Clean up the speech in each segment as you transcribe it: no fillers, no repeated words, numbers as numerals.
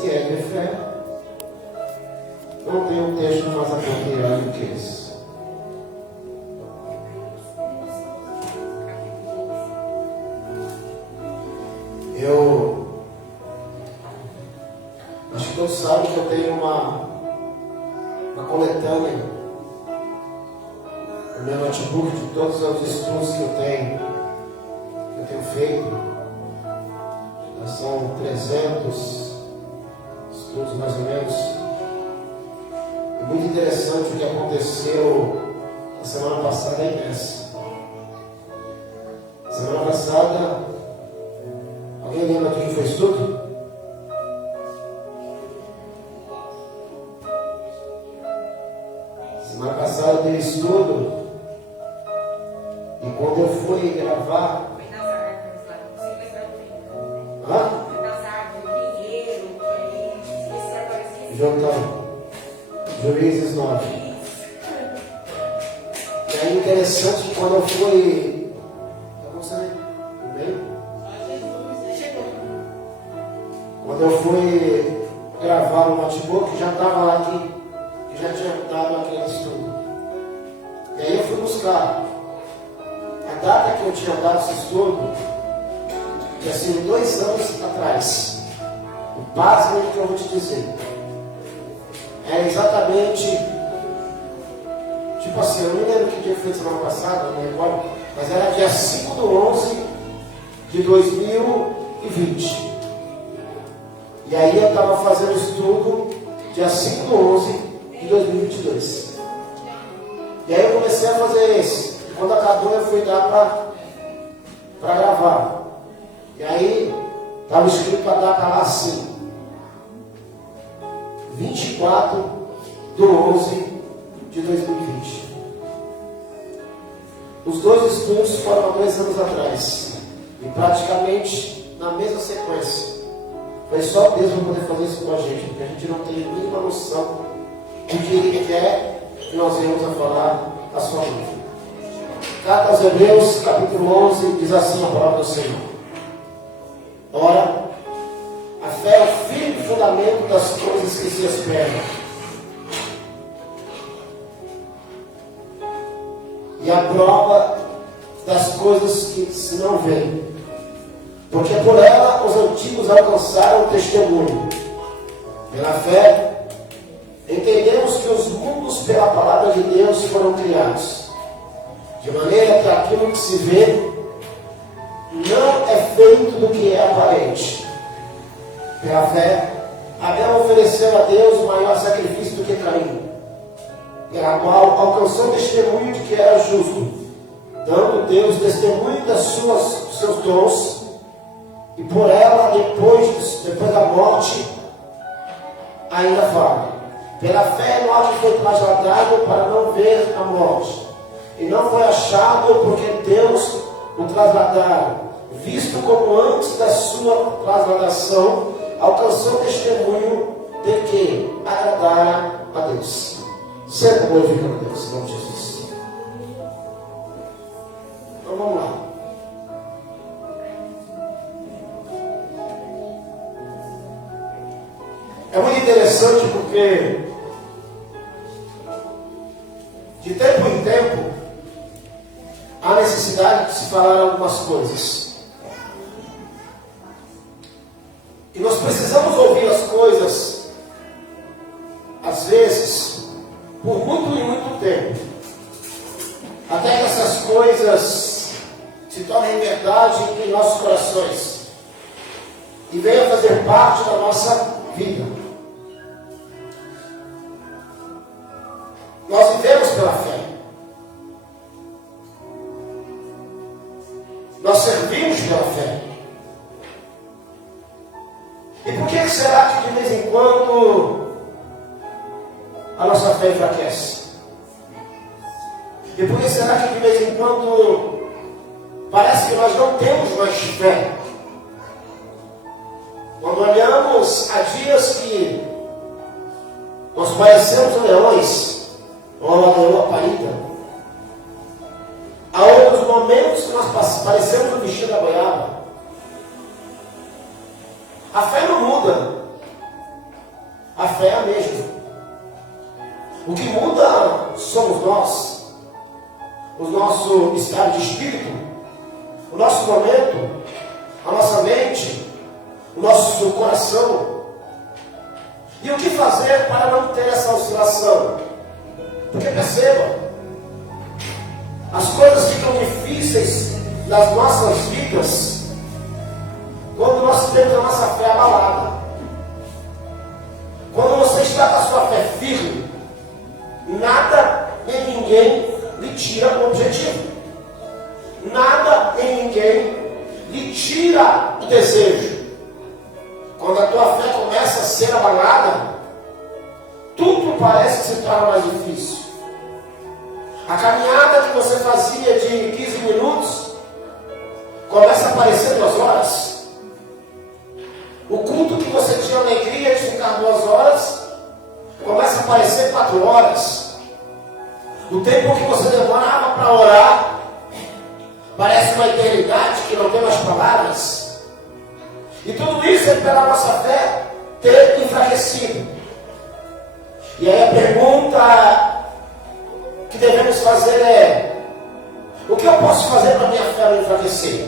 Se é de fé, não tem um texto mais apropriado do que esse. Acho que todos sabem que eu tenho uma coletânea no meu notebook de todos os estudos que eu tenho feito. Já são 300 estudos mais ou menos. É muito interessante o que aconteceu na semana passada em Inés. Semana passada, alguém lembra do que foi estudo? Semana passada eu dei estudo e quando eu fui gravar. Foi nas árvores lá, não sei lembrar o tempo. Hã? Foi nas árvores, pinheiro, que aí, esqueci agora, esqueci. Jontão. Juízes 9. E aí interessante que quando eu fui. Está acontecendo aí? Tudo bem? Chegou. Quando eu fui gravar no notebook, já estava lá que já tinha dado aquele estudo. E aí eu fui buscar. A data que eu tinha dado esse estudo tinha sido 2 anos atrás. O básico que eu vou te dizer. É exatamente, tipo assim, eu não lembro que dia foi semana passada, não lembro, mas era dia 5/11 de 2020. E aí eu estava fazendo estudo dia 5/11 de 2022. E aí eu comecei a fazer esse. E quando acabou eu fui dar para gravar. E aí estava escrito a data lá assim. 24/11 de 2020. Os 2 estudos foram há 2 anos atrás. E praticamente na mesma sequência. Foi só Deus para poder fazer isso com a gente, porque a gente não tem a mínima noção do que Ele quer que nós venhamos a falar a sua vida. Carta aos Hebreus, capítulo 11, diz assim a palavra do Senhor. Ora, a fé é o firme fundamento das coisas que se esperam e a prova das coisas que se não veem. Porque por ela os antigos alcançaram o testemunho. Pela fé, entendemos que os mundos pela palavra de Deus foram criados, de maneira que aquilo que se vê não é feito do que é aparente. Pela fé, Abel ofereceu a Deus maior sacrifício do que Caim, pela qual alcançou o testemunho de que era justo, dando Deus testemunho dos seus dons, e por ela, depois da morte, ainda fala. Pela fé, Enoque foi trasladado para não ver a morte, e não foi achado porque Deus o trasladara, visto como antes da sua trasladação, alcançou o testemunho de que agradara a Deus. Sempre glorificando a Deus, em nome de Jesus. Então vamos lá. É muito interessante porque de tempo em tempo há necessidade de se falar algumas coisas. E nós precisamos ouvir as coisas, às vezes, por muito e muito tempo, até que essas coisas se tornem verdade em nossos corações e venham fazer parte da nossa vida. Nós vivemos pela fé. Nós servimos pela fé. E por que será que de vez em quando a nossa fé enfraquece? E por que será que de vez em quando parece que nós não temos mais fé? Quando olhamos a dias que nós parecemos leões, ou uma leoa parida, há outros momentos que nós parecemos o bichinho da goiaba. A fé não muda. fé é a mesma. O que muda somos nós, o nosso estado de espírito, o nosso momento, a nossa mente, o nosso coração. E o que fazer para não ter essa oscilação? Porque perceba, as coisas ficam difíceis nas nossas vidas quando nós temos a nossa fé abalada. Quando você está com a sua fé firme, nada e ninguém lhe tira o objetivo. Nada e ninguém lhe tira o desejo. Quando a tua fé começa a ser abalada, tudo parece que se torna mais difícil. A caminhada que você fazia de 15 minutos começa a parecer 2 horas. O culto que você tinha alegria de ficar 2 horas começa a parecer 4 horas. O tempo que você demorava para orar parece uma eternidade que não tem mais palavras. E tudo isso é pela nossa fé ter enfraquecido. E aí a pergunta que devemos fazer é: o que eu posso fazer para minha fé não enfraquecer?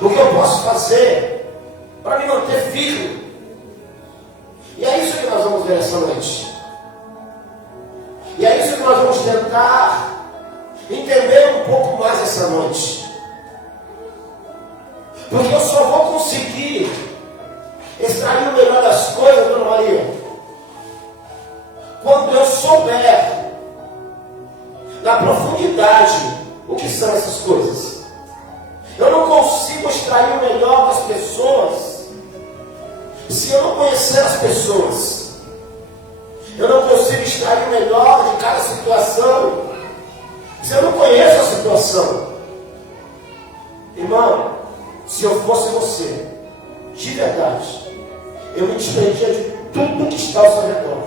O que eu posso fazer para me manter firme? E é isso que nós vamos ver essa noite. E é isso que nós vamos tentar entender um pouco mais essa noite. Porque eu só vou conseguir extrair o melhor das coisas, Dona Maria, quando eu souber na profundidade o que são essas coisas. Eu não consigo extrair o melhor das pessoas se eu não conhecer as pessoas. Eu não consigo extrair o melhor de cada situação se eu não conheço a situação. Irmão, se eu fosse você, de verdade, eu me desprendia de tudo que está ao seu redor.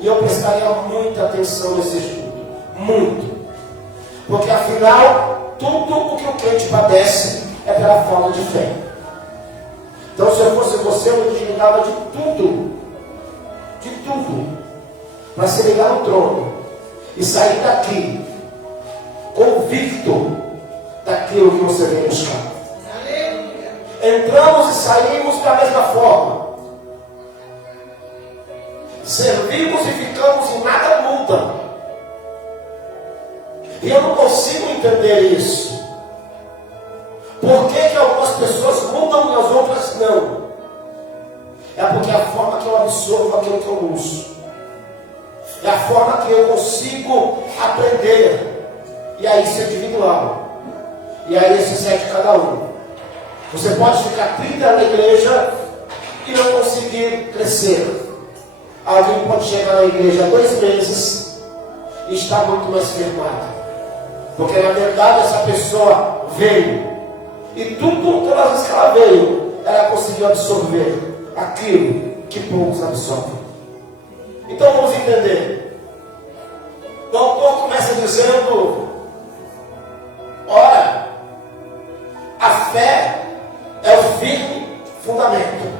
E eu prestaria muita atenção nesse estudo. Muito. Porque afinal, tudo o que o crente padece é pela falta de fé. Então, se eu fosse você, eu me desligava de tudo, para se ligar no trono e sair daqui convicto daquilo que você vem buscar. Entramos e saímos da mesma forma. Servimos e ficamos e nada muda. E eu não consigo entender isso. Por que algumas pessoas mudam e as outras não? É porque é a forma que eu absorvo aquilo que eu uso. É a forma que eu consigo aprender. E aí isso é individual. E aí isso serve cada um. Você pode ficar 30 na igreja e não conseguir crescer. Alguém pode chegar na igreja há 2 meses e estar muito mais firmado. Porque na verdade essa pessoa veio. E todas as vezes que ela veio, ela conseguiu absorver aquilo que poucos absorvem. Então vamos entender. O autor começa dizendo: ora, a fé é o firme fundamento.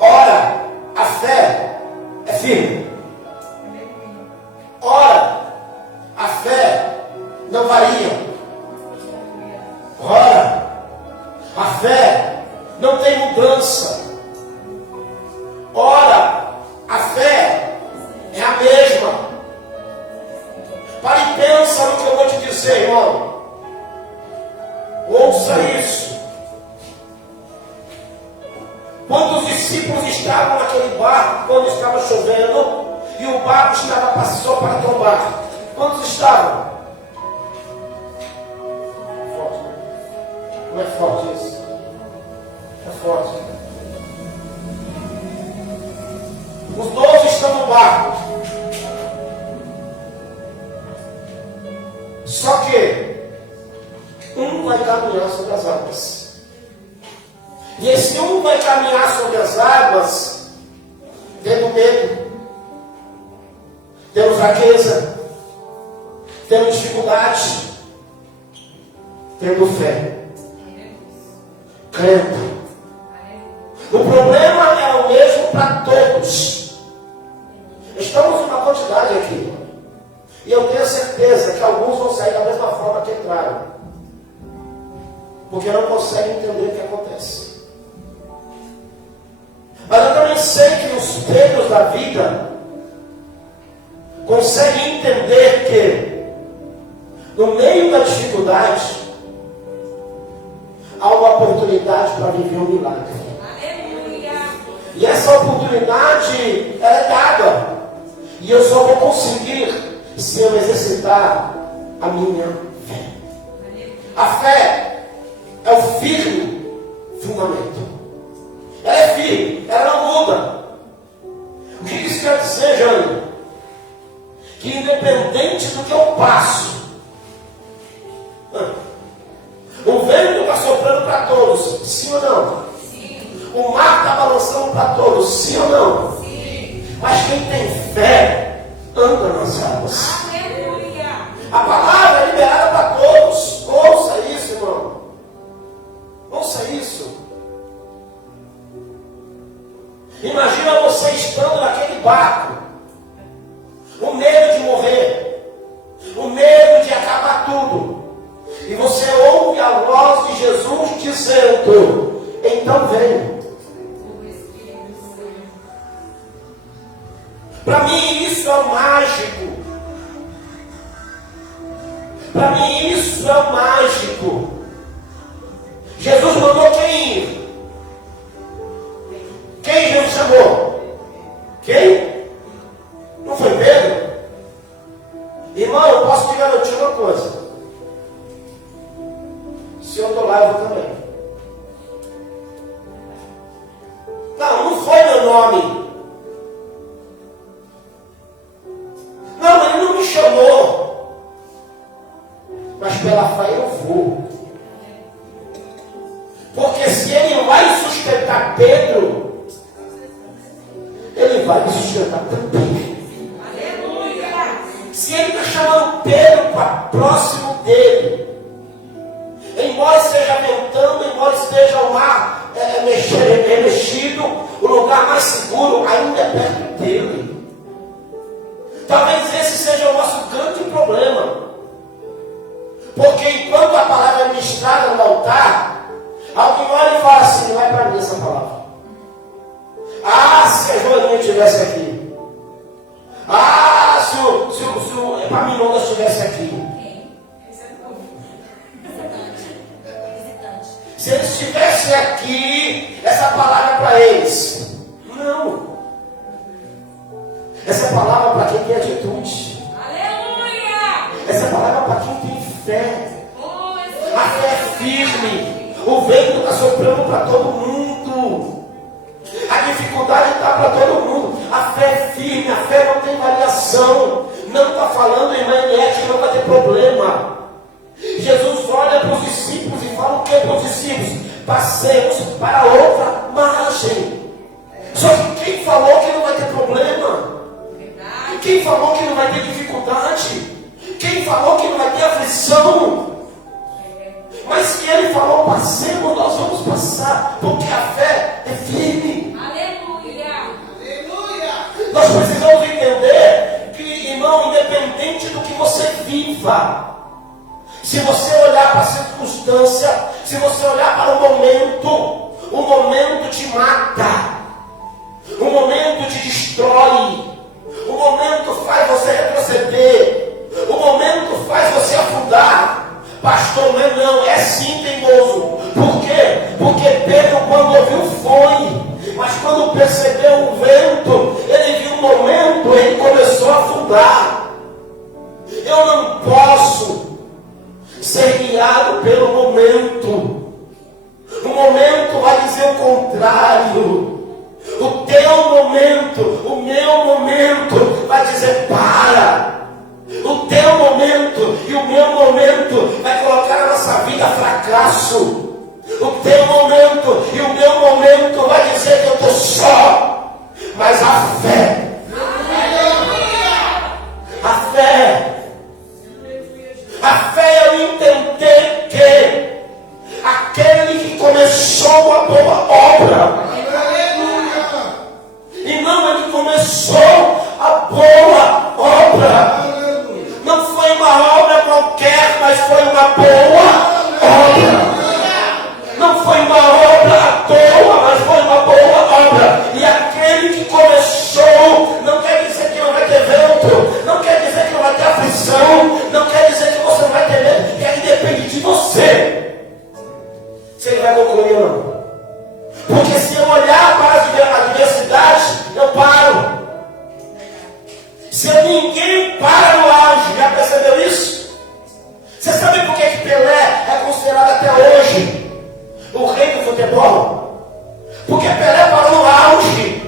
Ora, a fé é firme. Ora, a fé não varia. Ora, a fé não tem mudança. Ora, a fé é a mesma. Pare e pensa no que eu vou te dizer, irmão. Ouça isso. Quando os discípulos estavam naquele barco, quando estava chovendo, e o barco estava só para tombar, quantos estavam? Forte, né? Não é forte isso? É forte. Os 12 estão no barco. Só que um vai caminhar sobre as águas. E esse um vai caminhar sobre as águas tendo medo, tendo fraqueza, tendo dificuldade, tendo fé, crendo. O todos. Estamos uma quantidade aqui. E eu tenho certeza que alguns vão sair da mesma forma que entraram. Porque não conseguem entender o que acontece. Mas eu também sei que os Pedros da vida conseguem entender que no meio da dificuldade há uma oportunidade para viver um milagre. Aleluia. E essa oportunidade ela é dada. E eu só vou conseguir se eu exercitar a minha fé. A fé é o firme fundamento. Ela é firme, ela não muda. O que isso quer dizer, Jânio? Que independente do que eu passo, o vento está soprando para todos, sim ou não? Sim. O mar está balançando para todos, sim ou não? Sim. Mas quem tem fé anda nas águas. Aleluia. A palavra é liberada para todos. Ouça isso, irmão. Ouça isso. Imagina você estando naquele barco, o medo de morrer, o medo de acabar tudo, e você ouve a voz de Jesus dizendo: então vem. Para mim isso é mágico. Para mim isso é mágico. Jesus mandou quem ir? Quem Jesus chamou? Quem? Não foi Pedro? Irmão, eu posso te garantir uma coisa. Se eu estou lá, eu vou também. Não foi meu nome. Não, ele não me chamou. Mas pela fé eu vou. Porque se ele vai sustentar Pedro, ele vai me sustentar também. Aleluia. Se ele está chamando Pedro para próximo dele, embora esteja ventando, embora esteja o mar mexido, o lugar mais seguro ainda é perto dele. Talvez esse seja o nosso grande problema. Porque enquanto a palavra é ministrada no altar, alguém olha e fala assim: não é para mim essa palavra. Ah, se a Joaninha estivesse aqui. Ah, se o Epaminondas estivesse aqui. Se eles estivessem aqui, essa palavra é para eles. Não. Essa palavra é para quem tem atitude. Aleluia. Essa palavra é para quem tem fé. A fé é firme. O vento está soprando para todo mundo. A dificuldade está para todo mundo. A fé é firme, a fé não tem variação. Não está falando em manete, não vai ter problema. Jesus olha para os discípulos e fala o que para os discípulos? Passemos para outra margem. Só que quem falou que não vai ter problema? Quem falou que não vai ter dificuldade? Quem falou que não vai ter aflição? Mas se ele falou passemos, nós vamos passar, porque a fé é firme. Aleluia. Aleluia. Nós precisamos entender que, irmão, independente do que você viva, se você olhar para a circunstância, se você olhar para o momento te mata, o momento te destrói, o momento faz você retroceder, o momento faz você afundar. Pastor, não, é sim teimoso. Por quê? Porque Pedro, quando ouviu, foi. Mas quando percebeu o vento, ele viu um momento, ele começou a afundar. Eu não posso ser guiado pelo momento. O momento vai dizer o contrário. O teu momento, o meu momento vai dizer para. O teu momento e o meu momento vai colocar na nossa vida fracasso. O teu momento e o meu momento vai dizer que eu estou só. Mas a fé, a fé é eu entender que aquele que começou uma boa obra, e Se ele vai concluir ou não. Porque se eu olhar para as adversidades, eu paro. Se ninguém para no auge, já percebeu isso? Você sabe por que Pelé é considerado até hoje o rei do futebol? Porque Pelé parou no auge.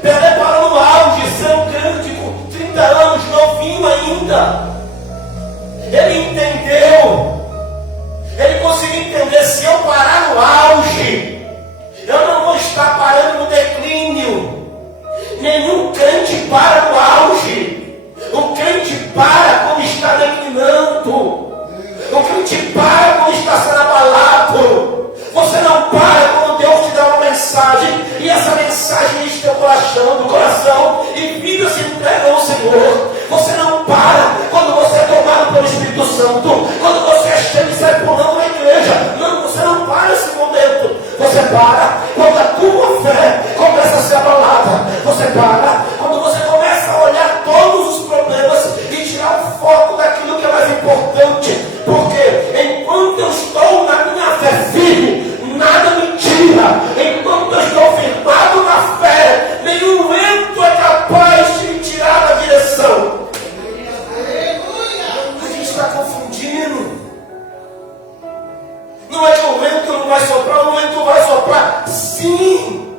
Pelé parou no auge, sendo grande, com 30 anos, novinho ainda. Ele entendeu. Ele conseguiu entender, se eu parar no auge, eu não vou estar parando no declínio. Nenhum crente para no auge. O crente para quando está declinando. O crente para quando está sendo abalado. Você não para quando Deus te dá uma mensagem e essa mensagem enche teu coração e vida se entrega ao Senhor. Você não para quando você é tomado pelo Espírito Santo, quando você é cheio e sai pulando na igreja. Não, você não para nesse momento. Você para quando a tua fé começa a ser abalada. Você para quando você começa a olhar todos os problemas e tirar o foco daquilo que é mais importante. Porque enquanto eu estou na minha fé firme, nada me tira. Enquanto eu estou firmado na fé, nenhum vento é capaz de me tirar da direção. A gente está confundindo. Não é que o vento não vai soprar, o vento vai soprar sim.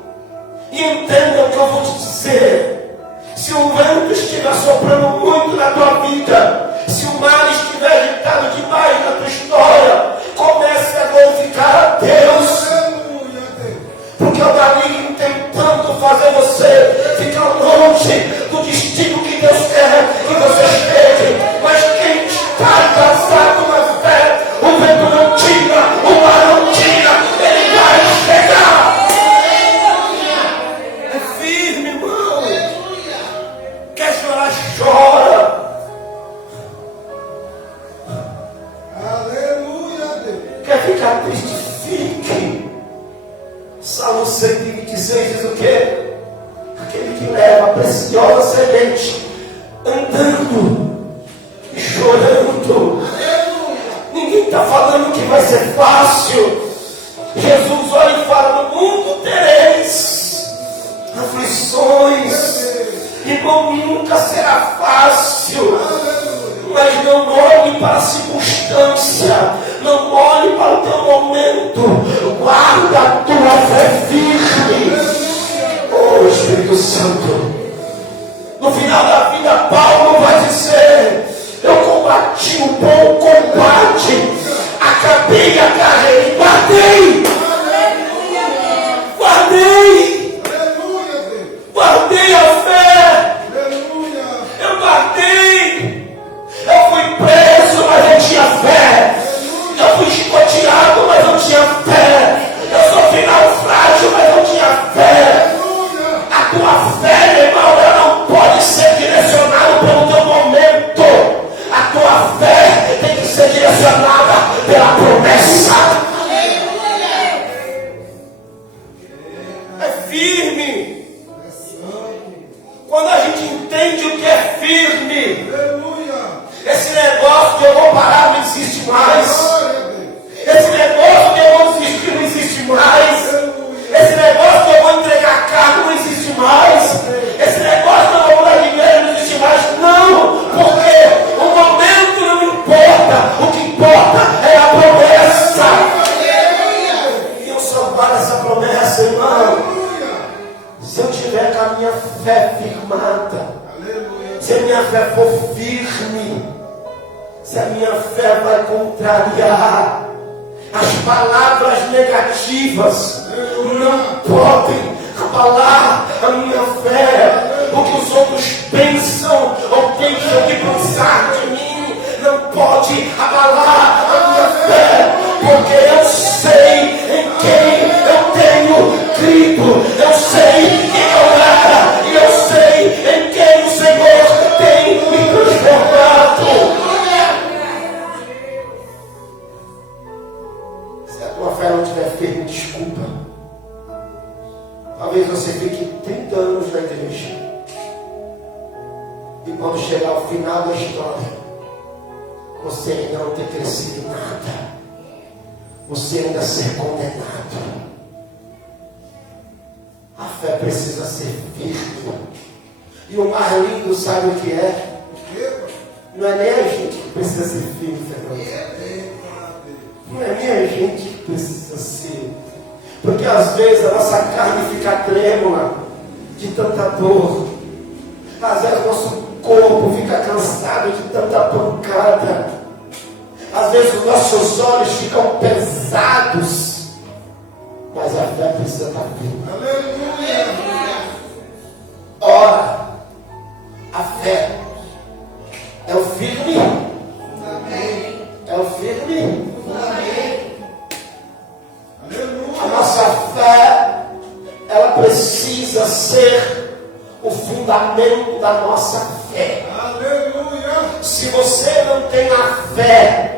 E entenda o que eu vou te dizer. Se o vento estiver soprando muito na tua vida, se o mar estiver agitado demais na tua história, comece a glorificar a Deus. Porque o maligno tentando fazer você ficar longe do destino que Deus quer que você chegue. Mas quem está casado na fé, o vento não tira, o mar não tira, ele vai chegar. É firme, irmão. Quer chorar, chora. Quer ficar triste, fique. Salmo 126 diz o quê? Aquele que leva a preciosa semente andando e chorando. Ninguém está falando que vai ser fácil. Jesus olha e fala: no mundo tereis aflições. Irmão, nunca será fácil. Mas não olhe para a circunstância, não olhe para o teu momento, guarda a tua fé firme. Oh Espírito Santo, no final da vida Paulo vai dizer: eu combati o bom combate, acabei a carreira e guardei a fé, eu guardei. Eu fui preso, mas eu tinha fé. Eu fui chicoteado, mas eu tinha fé. Eu sofri naufrágio, mas eu tinha fé. A tua fé, meu irmão, ela não pode ser direcionada pelo teu momento. A tua fé tem que ser direcionada pela promessa. É firme. Quando a gente entende o que é firme, esse negócio que eu vou parar não existe mais. Esse negócio que eu vou desistir não existe mais. Esse negócio que eu vou entregar carro não existe mais. Esse negócio que eu vou dar dinheiro não existe mais. Não, porque o momento não importa. O que importa é a promessa. E eu só guardo essa promessa, irmão, se eu tiver com a minha fé firmada. Se a minha fé for firme, se a minha fé vai contrariar, as palavras negativas não podem abalar a minha fé. O que os outros pensam ou deixam de pensar de mim não pode abalar a minha fé, porque eu sei em quem eu tenho crido, eu sei quem eu era e eu sei em quem o Senhor tem me transformado. Se a tua fé não estiver firme, desculpa. Talvez você fique 30 anos na igreja e quando chegar ao final da história, você ainda não ter crescido em nada. você ainda ser condenado. A fé precisa ser firme. E o mais lindo, sabe o que é? Não é nem a gente que precisa ser firme, Fernando. Não é nem a gente que precisa ser. Porque às vezes a nossa carne fica trêmula de tanta dor. Às vezes nosso corpo fica cansado de tanta pancada. Às vezes os nossos olhos ficam pesados. Mas a fé precisa estar firme. Aleluia! Ora, a fé é o firme. Amém. É o firme. Amém. Aleluia! A nossa fé, ela precisa ser o fundamento da nossa fé. Aleluia! Se você não tem a fé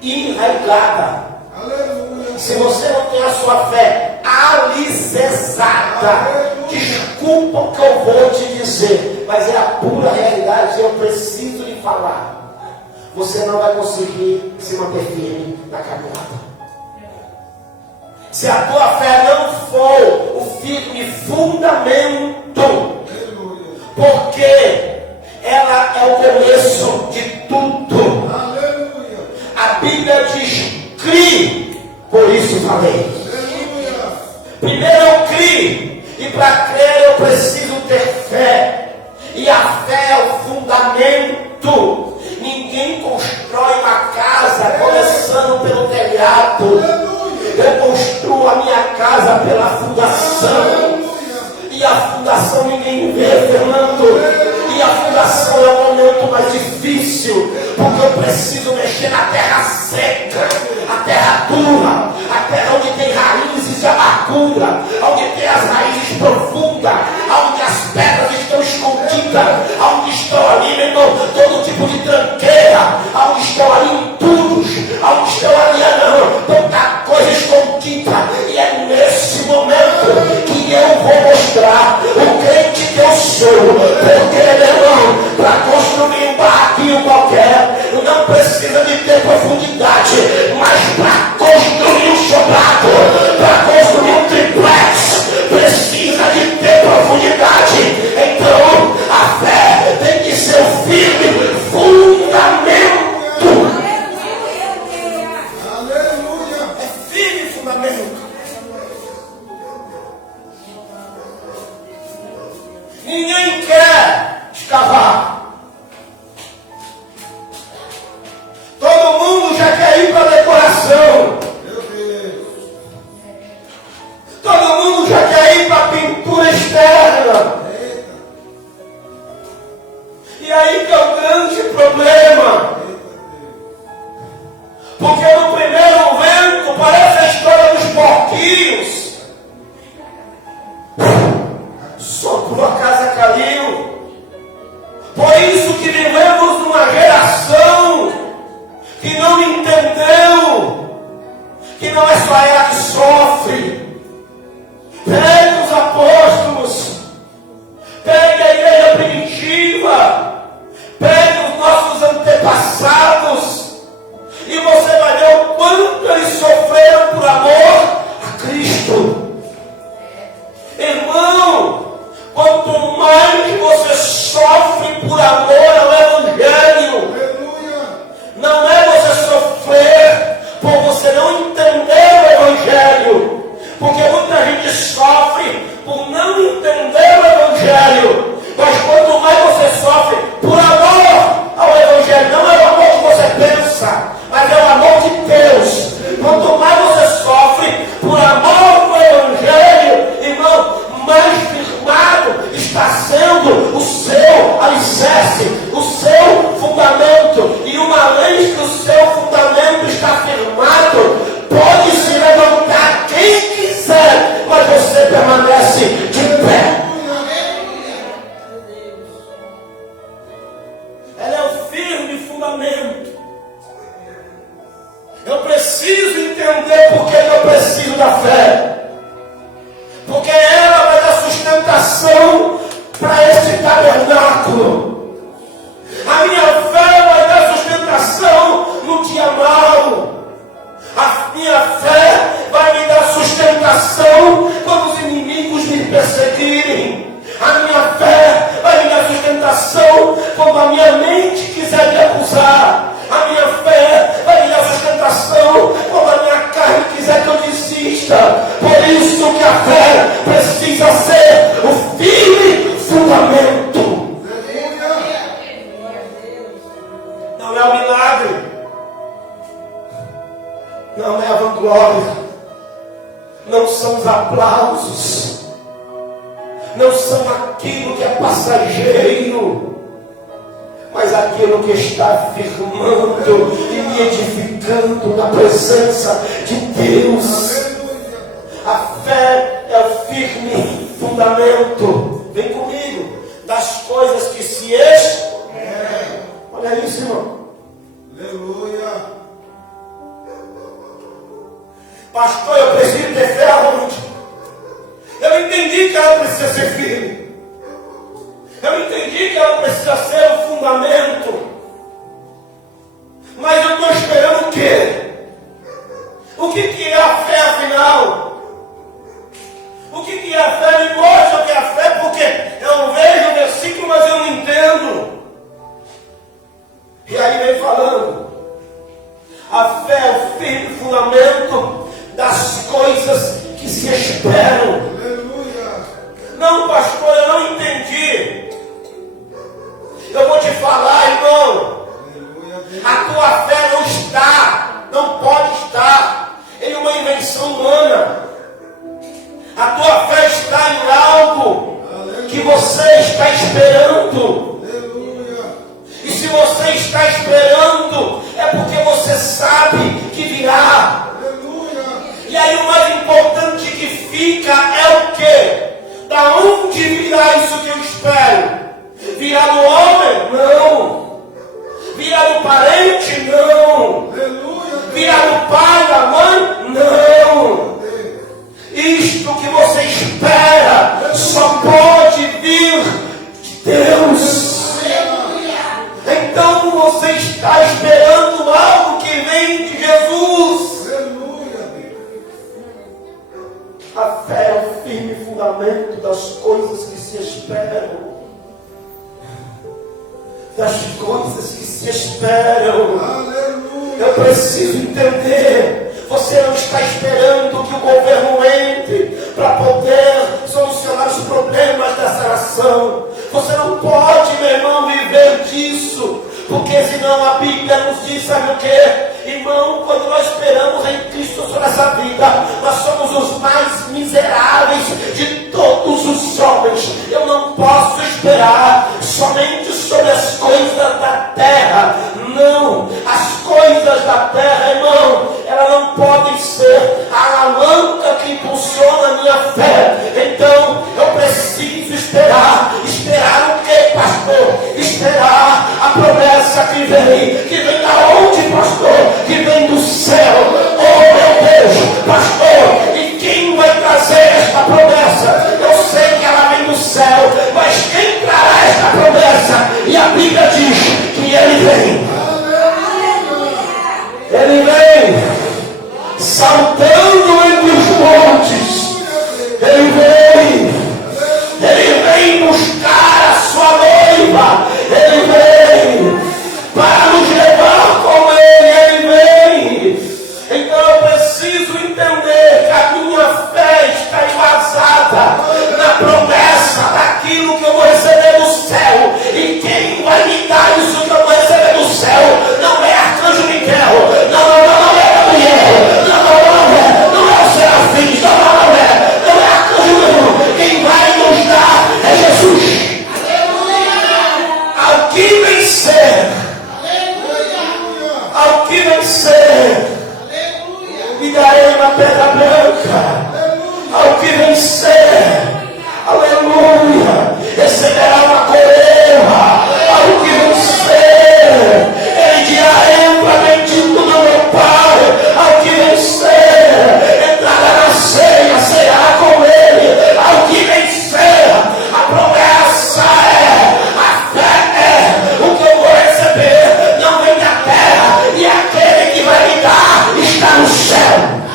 enraizada, Aleluia! se você não tem a sua fé alicerçada, desculpa o que eu vou te dizer, mas é a pura realidade, eu preciso lhe falar. Você não vai conseguir se manter firme na caminhada. Se a tua fé não for o firme fundamento, porque ela é o começo de tudo. Aleluia! A Bíblia diz: crie, por isso falei. Aleluia! Primeiro eu crio, e para crer eu preciso ter fé. E a fé é o fundamento. Ninguém constrói uma casa começando pelo telhado. Eu construo a minha casa pela fundação. E a fundação ninguém vê, Fernando. E a fundação é o momento mais difícil, porque eu preciso mexer na terra seca, a terra dura, a terra onde tem raízes de amargura, onde tem as raízes profundas, onde as pedras estão escondidas, onde estão ali, meu irmão, todo tipo de tranqueira, onde estão ali entulhos, onde estão ali, tanta coisa escondida. E é nesse momento que eu vou mostrar o crente que eu sou. Porque, meu irmão, para construir um barraquinho qualquer, não precisa de ter profundidade, mas para construir um sobrado, para construir um triplex, precisa de ter profundidade. Então, a fé tem que ser o firme fundamento. Aleluia! É firme fundamento. Ninguém quer escavar. Todo mundo já quer ir para a decoração. Meu Deus! Todo mundo já quer ir para a pintura externa. Eita! E aí que é o grande problema. Porque no primeiro vento parece a história dos porquinhos. Soprou, a casa caiu. Por isso que vivemos numa geração que não entendeu que não é só ela que sofre. Pegue os apóstolos, pegue a igreja primitiva, pegue os nossos antepassados, e você vai ver o quanto eles sofreram por amor a Cristo. Irmão, quanto mais você sofre por amor ao Evangelho, Aleluia! não é você sofrer por você não entender o Evangelho, porque muita gente sofre por não entender o Evangelho, mas quanto mais você sofre por amor ao Evangelho, não é o amor que você pensa, mas é o amor de Deus. Quanto mais você sofre por amor ao Evangelho, irmão, mais firmado está sendo o seu alicerce, o seu fundamento. E uma vez que o seu fundamento está firmado, pode se levantar quem quiser, mas você permanece minha fé vai me dar sustentação quando os inimigos me perseguirem. A minha fé vai me dar sustentação quando a minha mente quiser me acusar. A minha fé vai me dar sustentação quando a minha carne quiser que eu desista. Por isso que a fé precisa ser o firme fundamento. Não é o milagre, não é a vanglória, não são os aplausos, não são aquilo que é passageiro, mas aquilo que está firmando e me edificando na presença de Deus. A fé é o firme fundamento. Vem comigo, das coisas que se esperam. Olha isso, irmão. Aleluia. Pastor, eu preciso ter fé aonde? Eu entendi que ela precisa ser firme. Eu entendi que ela precisa ser o fundamento. Mas eu estou esperando o quê? O que é a fé afinal? O que é a fé? Me mostra o que é a fé, porque eu vejo o versículo, mas eu não entendo. E aí vem falando, a fé é o firme fundamento das coisas que se esperam. Aleluia. Não, pastor, eu não entendi. Eu vou te falar, irmão. Aleluia. A tua fé não está, não pode estar em uma invenção humana. A tua fé está em algo que você está esperando. E se você está esperando, é porque você sabe que virá. E aí o mais importante que fica é o quê? Da onde virá isso que eu espero? Virá do homem? Não. Virá do parente? Não. Virá do pai, da mãe? Não. Isto que você espera só pode vir de Deus. Então você está esperando algo que vem de Jesus. A fé é o firme fundamento das coisas que se esperam. Das coisas que se esperam. Eu preciso entender. Você não está esperando que o governo entre para poder solucionar os problemas dessa nação. Você não pode, meu irmão, viver disso. Porque senão a Bíblia nos diz, sabe o que? Irmão, quando nós esperamos em Cristo sobre essa vida, nós somos os mais miseráveis de todos os homens. Eu não posso esperar somente sobre as coisas da terra. Não, as coisas da terra, irmão, elas não podem ser a alavanca que impulsiona a minha fé. Então, eu preciso esperar. Esperar o que, pastor? Esperar a promessa que vem da onde, pastor? Que vem do céu. Oh, meu Deus, pastor, e quem vai trazer esta promessa? Eu sei que ela vem do céu, mas quem trará esta promessa? E a Bíblia diz que ele vem. Ele vem saltando entre os montes. Ele vem buscar a sua noiva. Ele vem para nos levar com ele. Ele vem. Então eu preciso entender que a minha fé está embasada na promessa daquilo que eu vou receber do céu. E quem vai me dar isso que eu vou receber do céu não é arcanjo Miguel, não é Gabriel, não é o Serafim, não é arcanjo nenhum. Quem vai nos dar é Jesus. Ao que vencer, ao que vencer, me darei uma pedra branca. Ao que vencer, aleluia, receberá uma coroa. Ao que vencer, ele dirá: entra, bendito do meu Pai. Ao que vencer, entrará na ceia, ceará com ele. Ao que vencer, a promessa é, a fé é, o que eu vou receber não vem da terra, e aquele que vai me dar está no céu.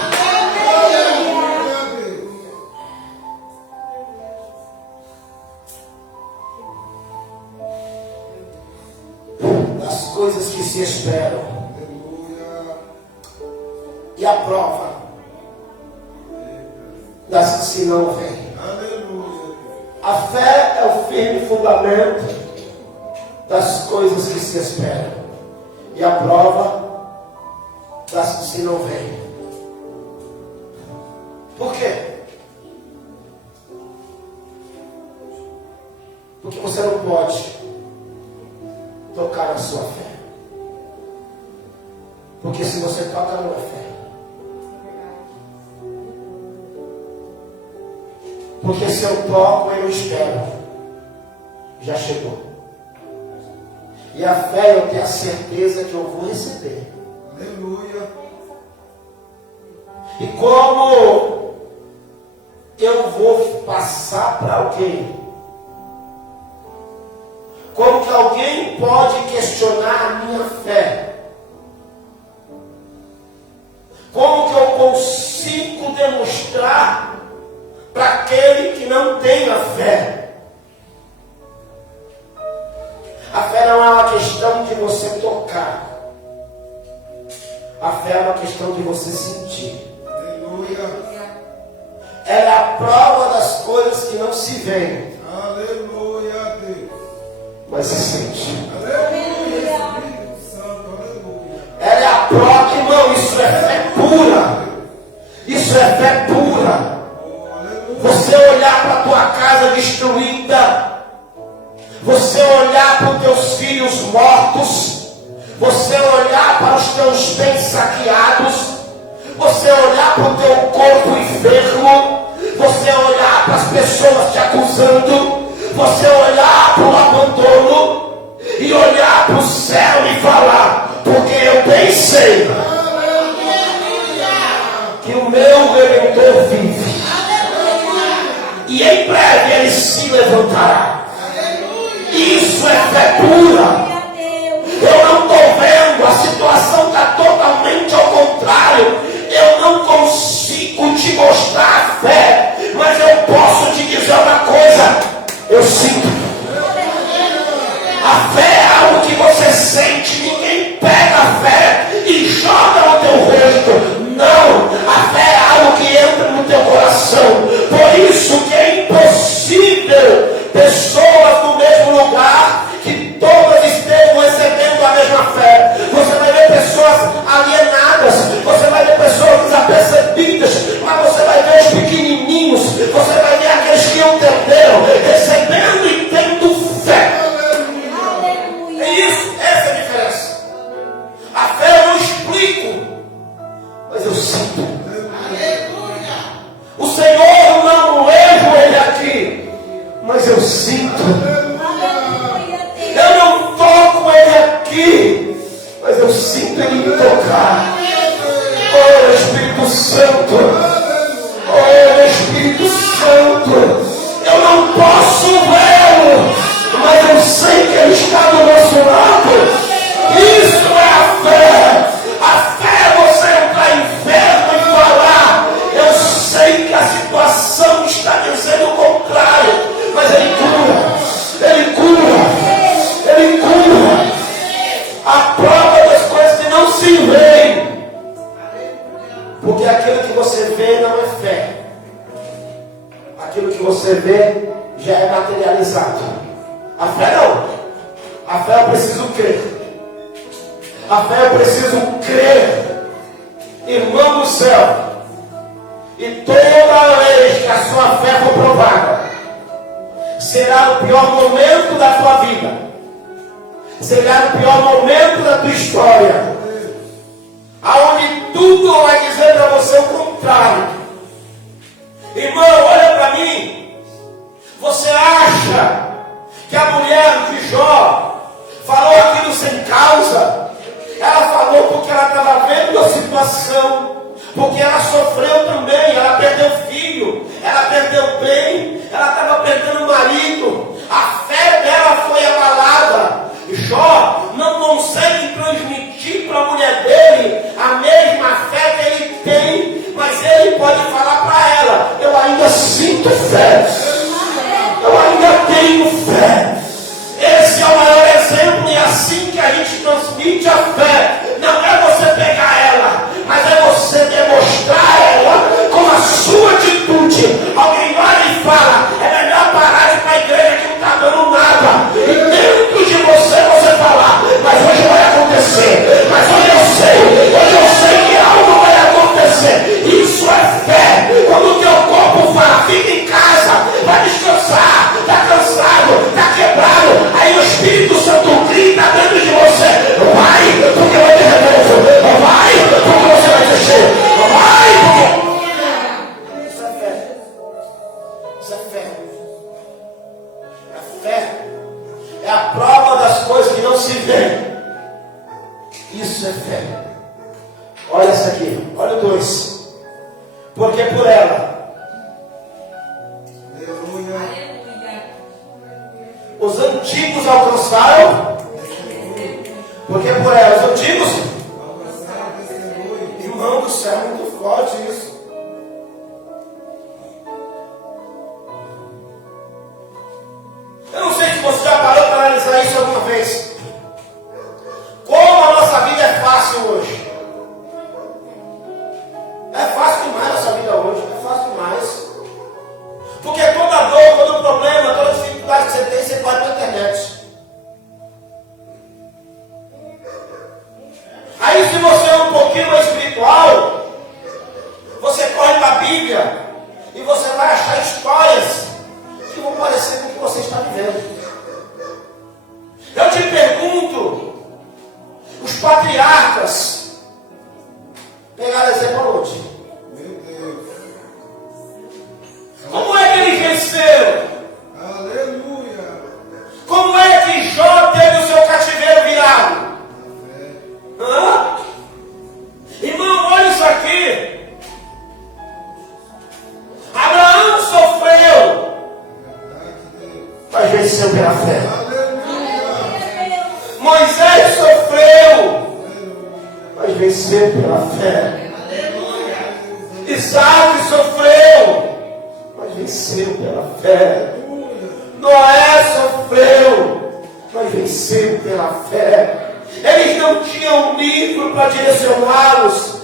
e a prova das que se não veem. Aleluia. A fé é o firme fundamento das coisas que se esperam e a prova das que se não veem. Por quê? Porque você não pode tocar na sua fé. Porque se você toca, não é fé. Porque se eu toco, eu espero. Já chegou. E a fé, eu tenho a certeza que eu vou receber. Aleluia. E como eu vou passar para alguém? Como que alguém pode questionar a minha fé? Como que eu consigo demonstrar para aquele que não tem a fé? A fé não é uma questão de você tocar. A fé é uma questão de você sentir. Aleluia. Ela é a prova das coisas que não se veem, Aleluia, Deus. mas se sente. Aleluia. Espírito Santo, aleluia. Ela é a prova, irmão, isso é fé pura. Isso é fé pura. Oh, aleluia. Você olhar para a tua casa destruída, você olhar para os teus filhos mortos, você olhar para os teus bens saqueados, você olhar para o teu corpo enfermo, você olhar para as pessoas te acusando, você olhar para o abandono e olhar para o céu e falar, porque eu bem sei que o meu Redentor vive. E em breve ele se levantará. Isso é fé pura. Eu não estou vendo, a situação está totalmente ao contrário. Eu não consigo te mostrar a fé, mas eu posso te dizer uma coisa. Eu sinto. A fé é algo que você sente. Ninguém pega a fé e joga no teu rosto. Não, a fé é algo que entra no teu coração. Por isso que é impossível pessoas no mesmo lugar que todas estejam recebendo a mesma fé. Você vai ver pessoas alienadas, você vai ver pessoas desapercebidas, mas você vai ver os pequenininhos, você vai ver aqueles que entenderam, recebendo e tendo fé. É isso, essa é a diferença. A fé eu não explico, mas eu sinto. O Senhor não vejo ele aqui, mas eu sinto. Eu não toco ele aqui, mas eu sinto ele me tocar. Oh Espírito Santo, oh Espírito Santo, eu não posso vê-lo, mas eu sei que ele está do nosso lado. Isso é a fé. A fé é você entrar em inferno e falar, eu sei que a situação está dizendo o contrário, mas ele cura, ele cura, ele cura. A prova das coisas que não se veem, porque aquilo que você vê não é fé. Aquilo que você vê já é materializado. A fé não. A fé eu preciso crer. A fé eu preciso crer. Irmão do céu, e toda vez que a sua fé for provada, será o pior momento da tua vida, será o pior momento da tua história, aonde tudo vai dizer para você o contrário. Irmão, olha para mim. Você acha que a mulher de Jó falou aquilo sem causa? Ela falou porque ela estava vendo a situação, porque ela sofreu também, ela perdeu filho, ela perdeu bem, ela estava perdendo o marido, a fé dela foi abalada. Jó não consegue transmitir para a mulher dele a mesma fé que ele tem, mas ele pode falar para ela, eu ainda sinto fé, eu ainda tenho fé. Esse é o maior exemplo, e é assim que a gente transmite a fé. Não é você pegar ela, mas é você porque por ela Aleluia. Aleluia. os antigos alcançaram, porque por ela os antigos, Alcançar testemunho. irmão do céu, é muito forte isso. Eu não sei se você já parou para analisar isso alguma vez. Como a nossa vida é fácil hoje. É fácil demais a nossa vida hoje. É fácil demais. Porque toda dor, todo problema, toda dificuldade que você tem, você vai para a internet. Aí se você é um pouquinho mais espiritual, você corre para a Bíblia e você vai achar histórias que vão parecer com o que você está vivendo. Eu te pergunto, os patriarcas pegaram exemplo hoje. Meu Deus. Como é que eles venceram? Aleluia. Como é que Jó teve o seu cativeiro virado? Na fé. Hã? Irmão, olha isso aqui. Abraão sofreu, Verdade de Deus. mas venceu pela fé. Aleluia. Moisés sofreu, mas venceu pela fé. Isaac sofreu, mas venceu pela fé. Noé sofreu, mas venceu pela fé. Eles não tinham um livro para direcioná-los.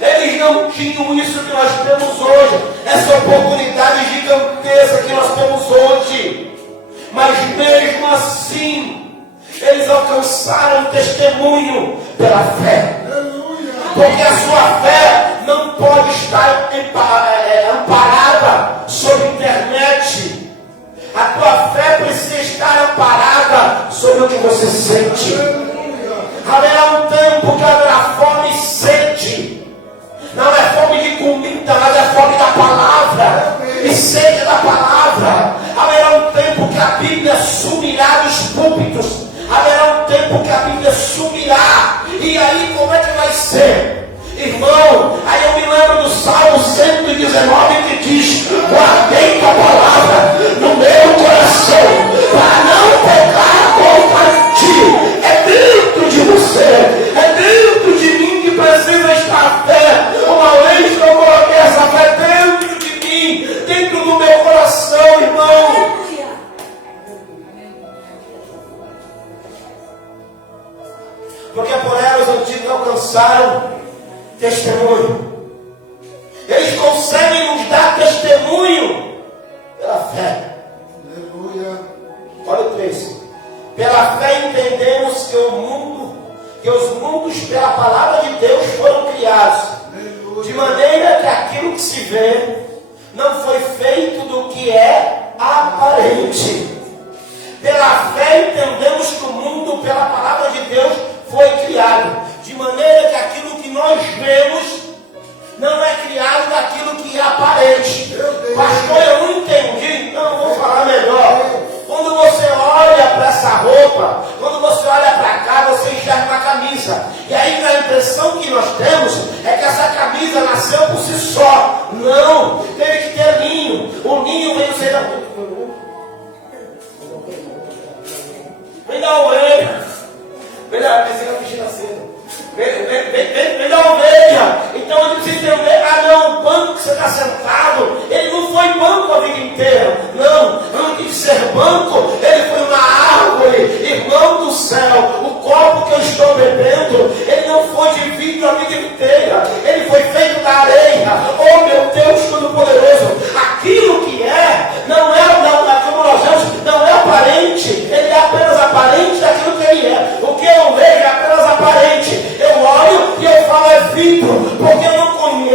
Eles não tinham isso que nós temos hoje, essa oportunidade gigantesca que nós temos hoje. Mas mesmo assim, eles alcançaram o testemunho pela fé. Aleluia. Porque a sua fé não pode estar amparada sobre a internet. A tua fé precisa estar amparada sobre o que você sente. Haverá um tempo que haverá fome e sede. Não é fome de comida, mas é fome da palavra. E sede da palavra. Haverá um tempo que a Bíblia sumirá dos púlpitos. Haverá um tempo que a Bíblia sumirá. E aí como é que vai ser? Irmão, aí eu me lembro do Salmo 119 que diz: guardei tua palavra no meu coração para não pecar contra ti. É dentro de você, é dentro de mim que precisa estar a fé. Uma vez que eu coloquei essa fé dentro de mim, dentro do meu coração, irmão. Porque por ela os antigos alcançaram testemunho. Eles conseguem nos dar testemunho pela fé. Aleluia. Olha o 3. Pela fé entendemos que os mundos pela palavra de Deus foram criados, de maneira que aquilo que se vê não foi feito do que é aparente. Pela fé entendemos que o mundo pela palavra de Deus foi criado, de maneira que aquilo que nós vemos não é criado daquilo que é aparente. Pastor, eu não entendi. Então eu vou falar melhor. Quando você olha para essa roupa, quando você olha para cá, você enxerga uma camisa. E aí a impressão que nós temos é que essa camisa nasceu por si só. Não, teve que ter linho. O linho veio ser da... Vem da ovelha. Vem da Vem da ovelha. Então ele precisa entender: ah não, o banco que você está sentado, ele não foi banco a vida inteira. Não, antes de ser banco, ele foi uma árvore. Irmão do céu, o copo que eu estou bebendo, ele não foi de vidro a vida inteira. Ele foi feito da areia. Oh meu Deus Todo-Poderoso, aquilo que não é como nós vemos, não é aparente. Ele é apenas aparente daquilo que ele é. O que eu vejo é apenas aparente. Eu olho e eu falo: é vidro, porque eu não conheço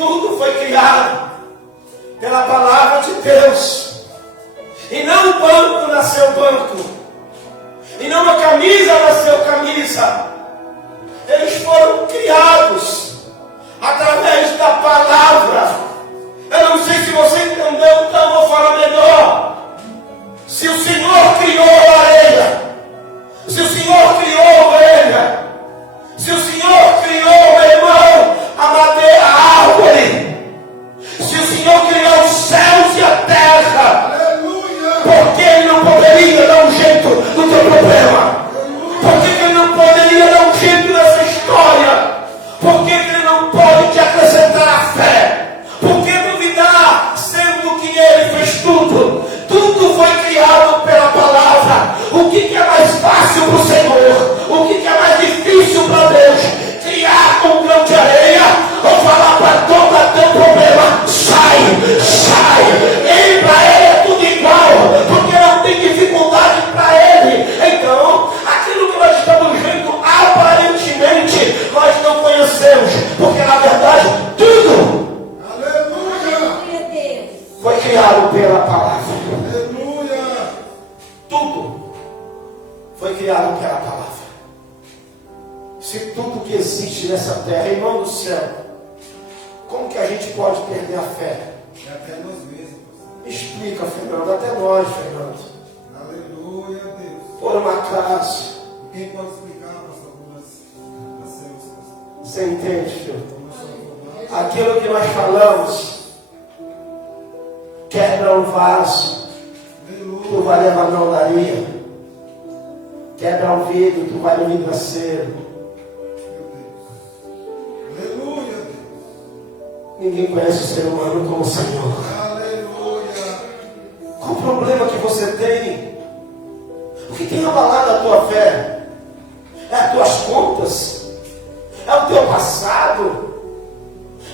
tudo foi criado pela palavra de Deus. E não o banco nasceu banco. E não a camisa nasceu camisa. Eles foram criados através da palavra. Eu não sei se você entendeu, então eu vou falar melhor. Se o Senhor criou a areia, se o Senhor criou a ovelha, se o Senhor criou, meu irmão, a madeira, a árvore, se o Senhor criou os céus e a terra, por que Ele não poderia dar um jeito no teu problema? Por que Ele não poderia dar um jeito nessa história? Por que Ele não pode te acrescentar a fé? Por que duvidar, sendo que Ele fez tudo? Tudo foi criado pela palavra. O que é mais fácil para o Senhor? O que é mais difícil para Deus? Criar um grão de areia ou falar para todo teu problema: sai, sai. Ele para Ele é tudo igual, porque não tem dificuldade para Ele. Então, aquilo que nós estamos vendo aparentemente nós não conhecemos, porque na verdade tudo foi criado pela palavra. Tudo foi criado pela palavra. Se tudo que existe nessa terra, irmão do céu, como que a gente pode perder a fé? É até nós mesmos. Explica, Fernando, até nós, Fernando. Aleluia, Deus. Por um acaso. Quem pode explicar, pastor, como nascemos, pastor? Você entende, filho? Aquilo que nós falamos, quebra um vaso, tu vai levar na olaria. Quebra um vidro, tu vai no vidraceiro. Aleluia, Deus. Ninguém conhece o ser humano como o Senhor. Aleluia. Qual o problema que você tem? O que tem abalado a tua fé? É as tuas contas? É o teu passado?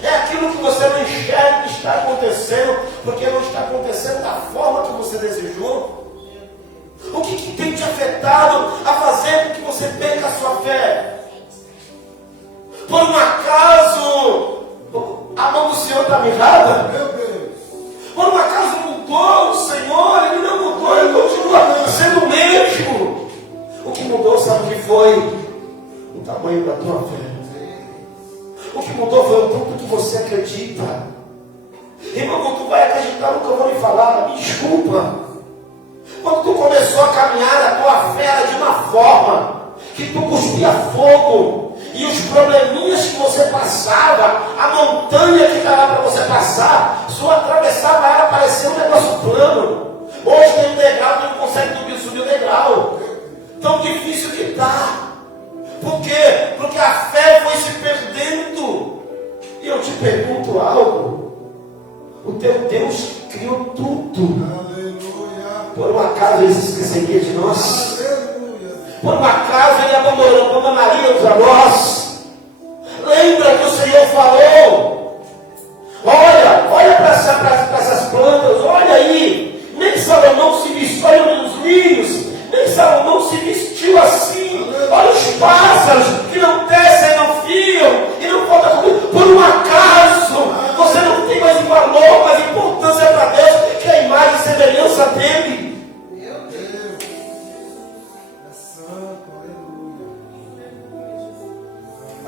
É aquilo que você não enxerga que está acontecendo, porque não está acontecendo da forma que você desejou? O que tem te afetado a fazer com que você perca a sua fé? Por um acaso a mão do Senhor está mirrada? Meu Deus. Por um acaso mudou o Senhor? Ele não mudou, Ele continua sendo o mesmo. O que mudou, sabe o que foi? O tamanho da tua fé. O que mudou foi o tanto que você acredita. Irmão, quando tu vai acreditar no que eu vou lhe falar, me desculpa. Quando tu começou a caminhar, a tua fé era de uma forma que tu cuspia fogo. E os probleminhas que você passava, a montanha que dava para você passar, sua atravessava era parecia um negócio plano. Hoje tem um degrau, tu não consegue subir o degrau. Tão difícil que está. Por quê? Porque a fé foi se perdendo. E eu te pergunto algo. O teu Deus criou tudo. Aleluia. Por um acaso Ele se esqueceria de nós? Aleluia. Por um acaso Ele abandonaria-nos a nós? Lembra que o Senhor falou: olha para essas plantas, olha aí, nem Salomão se vestiu, olha os lírios, nem Salomão se vestiu assim. Olha os pássaros que não tecem, não fiam e não falta comida. Por um acaso você não tem mais valor, mais importância para Deus que a imagem e semelhança dele. Meu Deus. É santo, aleluia.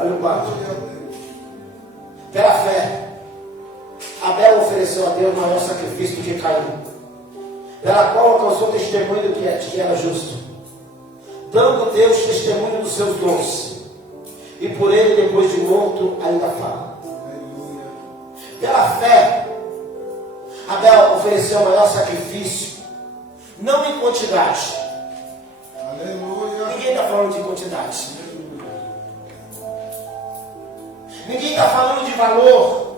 Olha o quarto. Aleluia, Deus. Pela fé, Abel ofereceu a Deus maior sacrifício do que Caim, pela qual alcançou testemunho do que era justo, dando Deus testemunho dos seus dons, e por ele, depois de morto, ainda fala. Aleluia. Pela fé, Abel ofereceu o maior sacrifício, não em quantidade. Aleluia. Ninguém está falando de quantidade. Ninguém está falando de valor.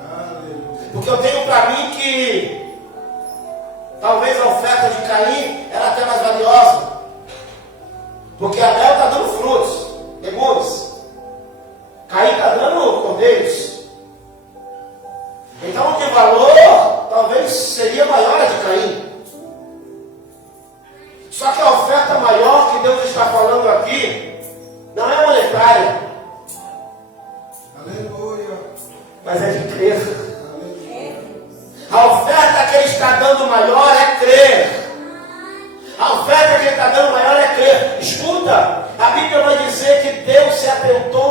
Aleluia. Porque eu tenho para mim que talvez a oferta de Caim era até mais valiosa. Porque Abel está dando frutos, legumes. Caim está dando cordeiros. Então, de valor, talvez seria maior a de Caim. Só que a oferta maior que Deus está falando aqui não é monetária.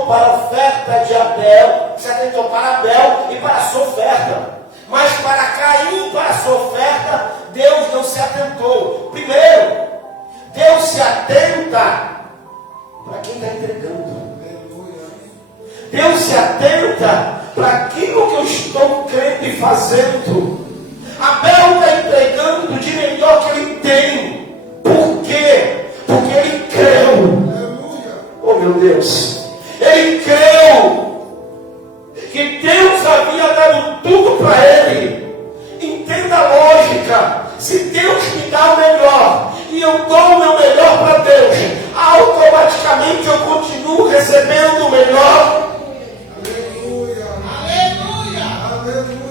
atentou para a oferta de Abel, se atentou para Abel e para a sua oferta. Mas para Caim, para a sua oferta, Deus não se atentou. Primeiro, Deus se atenta para quem está entregando. Deus se atenta para aquilo que eu estou crendo e fazendo. Abel está entregando de melhor que ele tem. Por quê? Porque ele creu. Oh meu Deus, ele creu que Deus havia dado tudo para ele. Entenda a lógica. Se Deus me dá o melhor e eu dou o meu melhor para Deus, automaticamente eu continuo recebendo o melhor. Aleluia.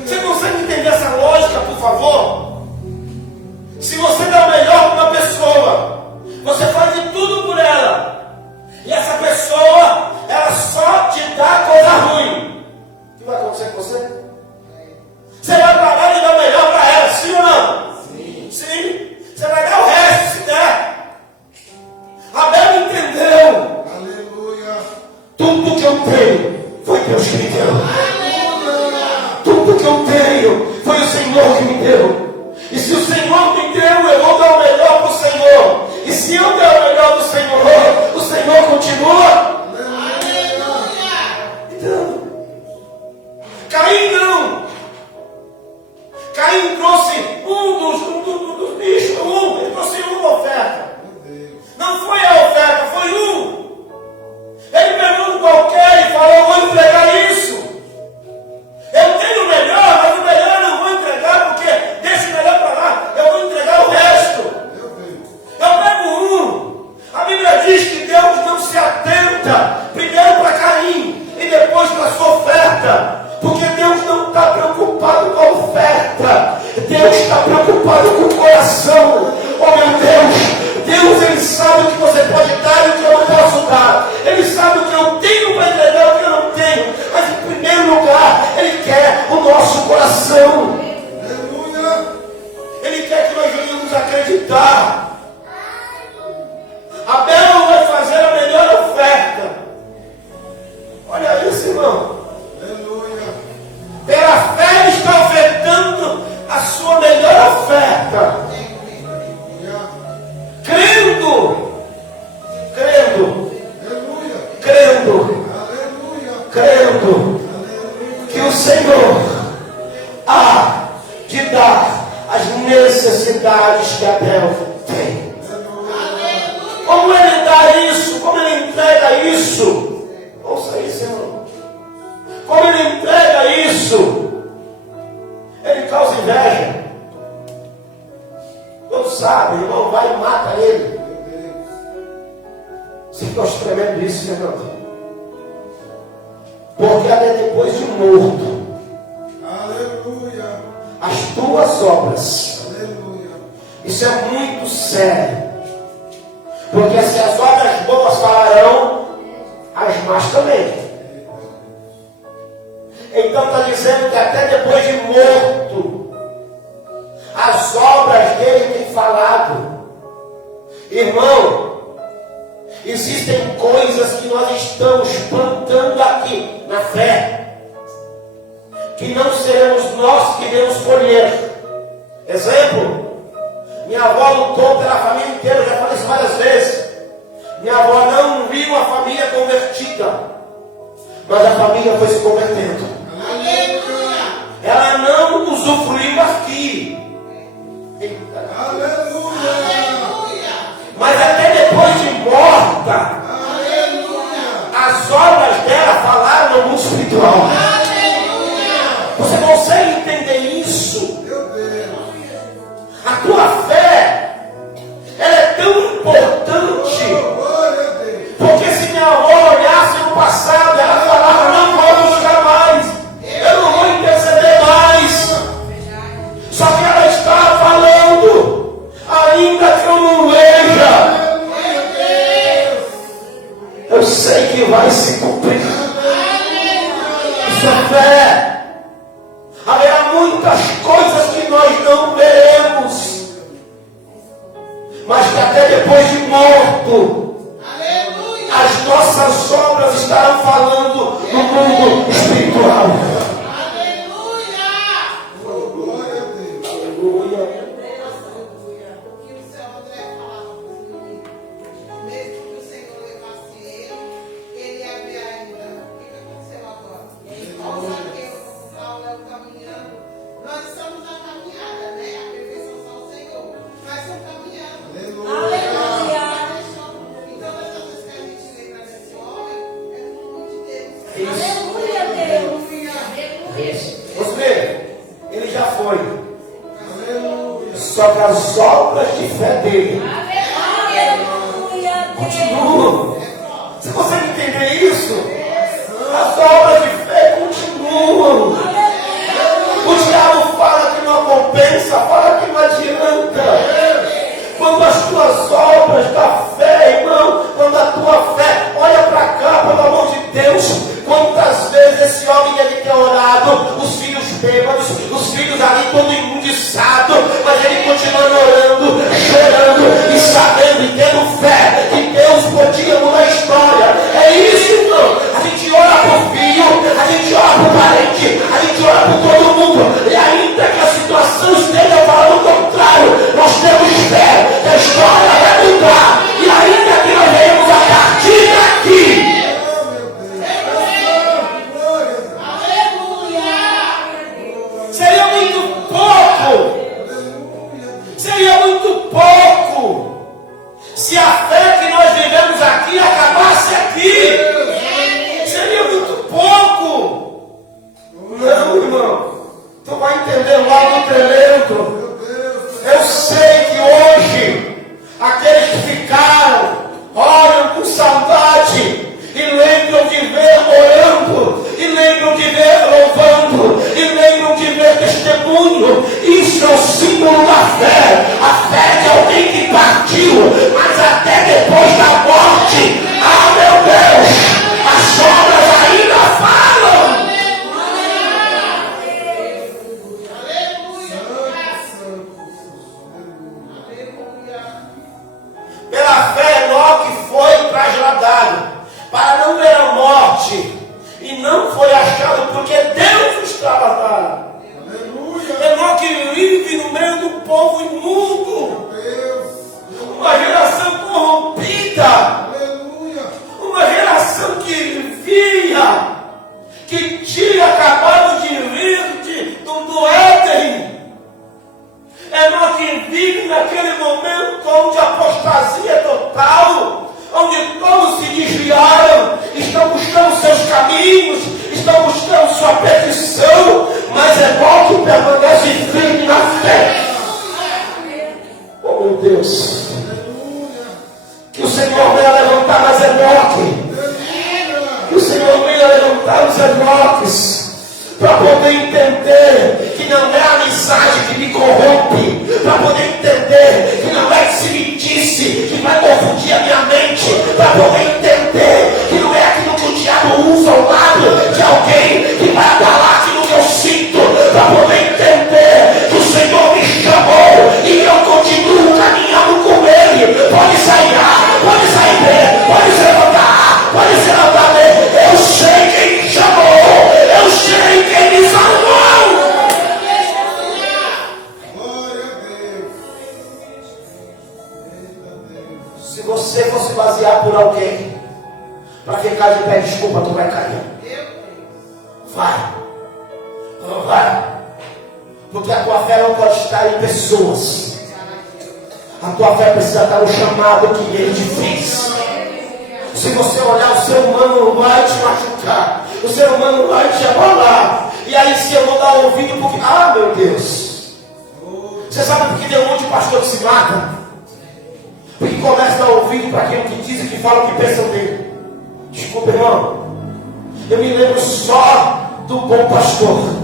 Você consegue entender essa lógica, por favor? Se você dá o melhor para uma pessoa, você faz de tudo por ela, e essa pessoa, ela só te dá coisa ruim, o que vai acontecer com você? Você vai pagar e dar o melhor para ela, sim ou não? Sim. Você vai dar o resto, se der. Abel entendeu. Aleluia. Tudo que eu tenho foi Deus que me deu. Tudo que eu tenho foi o Senhor que me deu. E se o Senhor me deu, eu vou dar o melhor para o Senhor. E se eu der o melhor do Senhor, o Senhor continua. Então, Caim não. Caim trouxe um dos bichos, ele trouxe uma oferta. Não foi a oferta, foi um. Ele pegou um qualquer e falou: vou entregar isso. Eu tenho o melhor, mas o melhor eu não vou entregar, porque deixa o melhor para lá, eu vou entregar o resto. Eu pego um. A Bíblia diz que Deus não se atenta primeiro para Caim e depois para a sua oferta. Porque Deus não está preocupado com a oferta. Deus está preocupado com o coração. Oh meu Deus, Deus ele sabe o que você pode dar e o que eu não posso dar. Ele sabe o que eu tenho para entregar e o que eu não tenho. Mas em primeiro lugar, Ele quer o nosso coração. Ele quer que nós venhamos acreditar. Abel vai fazer a melhor oferta. Olha isso, irmão. Pela fé ele está ofertando a sua melhor oferta. Crendo que o Senhor há de dar as necessidades que Abel tem. Como ele dá isso? Como ele entrega isso? Ouça isso, irmão. Como ele entrega isso? Ele causa inveja. Todos sabem, irmão, vai e mata ele. Você ficou tremendo isso, irmão? Porque até depois de morto, Aleluia. as tuas obras, Aleluia. isso é muito sério. Porque se as obras boas falarão, as más também. Então está dizendo que até depois de morto, as obras dele têm falado. Irmão, existem coisas que nós estamos plantando aqui na fé, que não seremos nós que iremos colher. Exemplo, minha avó lutou pela família inteira, eu já falei isso várias vezes. Minha avó não viu a família convertida, mas a família foi se convertendo. Ela não usufruiu aqui. Aleluia. Mas até depois de morta, as obras dela falaram no mundo espiritual. Você consegue entender isso? Meu Deus. A tua fé, ela é tão importante. Glória a Deus. Porque se minha avó olhasse no passado, ela falava: não vou buscar mais, eu não vou interceder mais. Só que ela está falando, ainda que eu não veja, eu sei que vai se cumprir. Isso é fé. Haverá muitas coisas que nós não veremos, mas que até depois de morto, as nossas obras estarão falando. Você, ele já foi. Só que as obras de fé dele continuam. Você consegue entender isso? As obras de fé continuam. O diabo fala que não compensa, fala que não adianta. Quando as tuas obras da fé, irmão, quando a tua fé, olha para cá, pelo amor de Deus, quantas vezes esse homem deve ter orado, os filhos bêbados, os filhos ali todo imundiçado, mas ele continuando orando, chorando e sabendo e tendo fé que Deus podia mudar a história. É isso, irmão. A gente ora por filho, a gente ora por parente, a gente ora por todo mundo, e ainda que a situação esteja falando o contrário, nós temos fé que a história vai mudar, e ainda que nós venhamos a partir daqui. Seria muito pouco se a fé que nós vivemos aqui acabasse aqui. Seria muito pouco. Não, irmão, tu vai entender logo tremendo. Eu sei que hoje aqueles que ficaram olham com saudade e lembram de ver orando, e lembram de ver louvando, e lembram de ver testemunho. Isso é o símbolo da fé. A fé de alguém que partiu, mas até depois da morte, ah, meu Deus, as obras ainda falam. Pela fé, Enoque foi trasladado para não ver a morte, e não foi achado porque Deus estava lá. Enoque vive no meio do povo imundo, uma geração corrompida, uma geração que via, que tinha acabado de vir do Éden. Enoque vive naquele momento onde a apostasia é total, onde todos se desviaram, estão buscando seus caminhos, estão buscando sua perdição, mas Enoque permanece firme na fé. Oh, meu Deus, que o Senhor venha levantar mais Enoque, que o Senhor venha levantar os Enoques, para poder entender que não é a amizade que me corrompe, para poder entender que não é cientice que vai confundir a minha mente, para poder entender que não é aquilo que o diabo usa ao lado de alguém que vai abalar aquilo que eu sinto, para poder entender que o Senhor me chamou e eu continuo caminhando com Ele. Pode sair A, pode sair B, pode se levantar A, pode se levantar B. Eu sei quem me chamou, eu sei quem me salvou. Se você fosse basear por alguém para ficar de pé, desculpa, tu vai cair. Vai. Porque a tua fé não pode estar em pessoas. A tua fé precisa estar no chamado que Ele te fez. Se você olhar, o ser humano vai te machucar, o ser humano vai te abalar. E aí, se eu não dar ouvido, porque, ah, meu Deus, você sabe por que tem um monte de pastor que se mata? Porque começa a dar ouvido para aquilo que dizem, que falam, que pensam dele. Desculpa, irmão, eu me lembro só do bom pastor.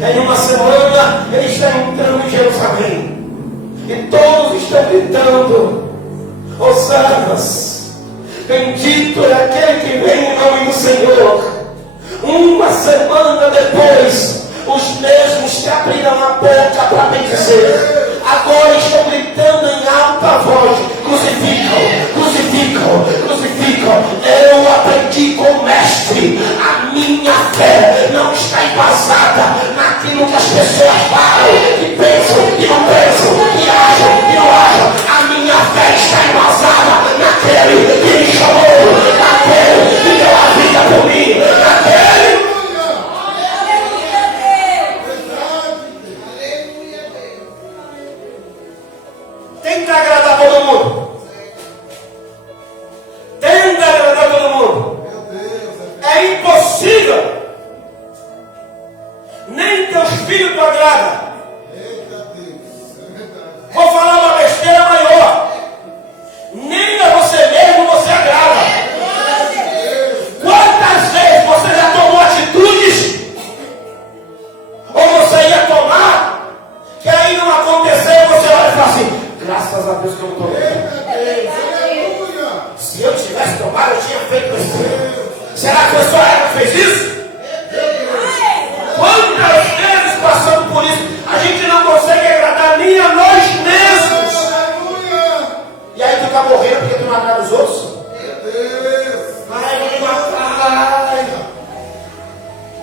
Em uma semana ele está entrando em Jerusalém e todos estão gritando: Hosanas, bendito é aquele que vem em nome do Senhor. Uma semana depois, os mesmos que abriram a boca para bendizer, agora estão gritando em alta voz: crucificam, crucificam, crucificam. Eu aprendi com o mestre, a minha fé não está embasada naquilo que as pessoas falam, que pensam, que não pensam, que acham, que não acham. A minha fé está embasada naquele que me chamou, naquele que deu a vida por mim, naquele. Tenta agradar todo mundo. Tenta agrada. Eita Deus, é verdade. Vou falar uma besteira maior. Nem a você mesmo você agrada. Quantas vezes você já tomou atitudes, ou você ia tomar, que aí não aconteceu, e você olha e fala assim, graças a Deus que eu não tomei. Aleluia. Se eu tivesse tomado, eu tinha feito isso. Será que foi só ela que fez isso? Quantas vezes passamos por isso? A gente não consegue agradar nem a nós mesmos. Aleluia. E aí tu tá morrendo porque tu não agrada os outros? Deus. Ai,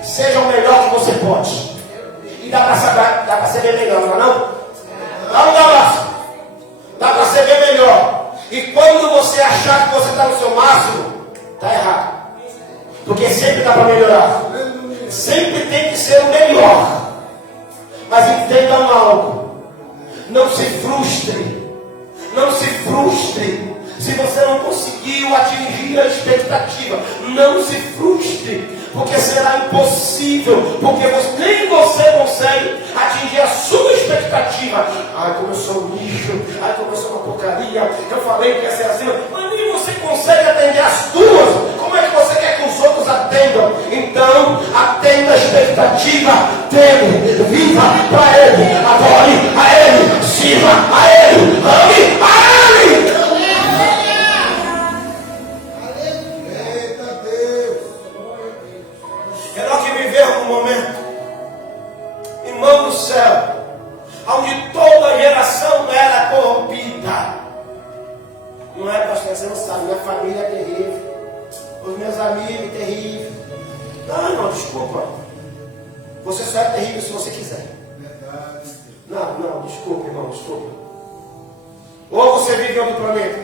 seja o melhor que você pode. E dá pra ser bem melhor, não é não? Não dá mais. Dá pra ser bem melhor. E quando você achar que você está no seu máximo, tá errado. Porque sempre dá para melhorar. Sempre tem que ser o melhor. Mas entendam algo. Não se frustre. Não se frustre. Se você não conseguiu atingir a expectativa, não se frustre. Porque será impossível. Porque nem você consegue atingir a sua expectativa. Ai, como eu sou um lixo. Ai, como eu sou uma porcaria. Eu falei que ia ser assim. Mas nem você consegue atender as tuas. Como é que você quer que os outros atendam? Então, atenda a expectativa dele. Viva para ele. Adore a ele. Sirva a ele. Ame a ele. Eita Deus. Melhor que viver um momento, irmão do céu, onde toda geração era corrompida. Não é, pastor, você não sabe, minha família é terrível, os meus amigos terríveis. Não, irmão, desculpa. Você só é terrível se você quiser. Verdade. Não, desculpa, irmão, desculpa. Ou você vive em outro planeta.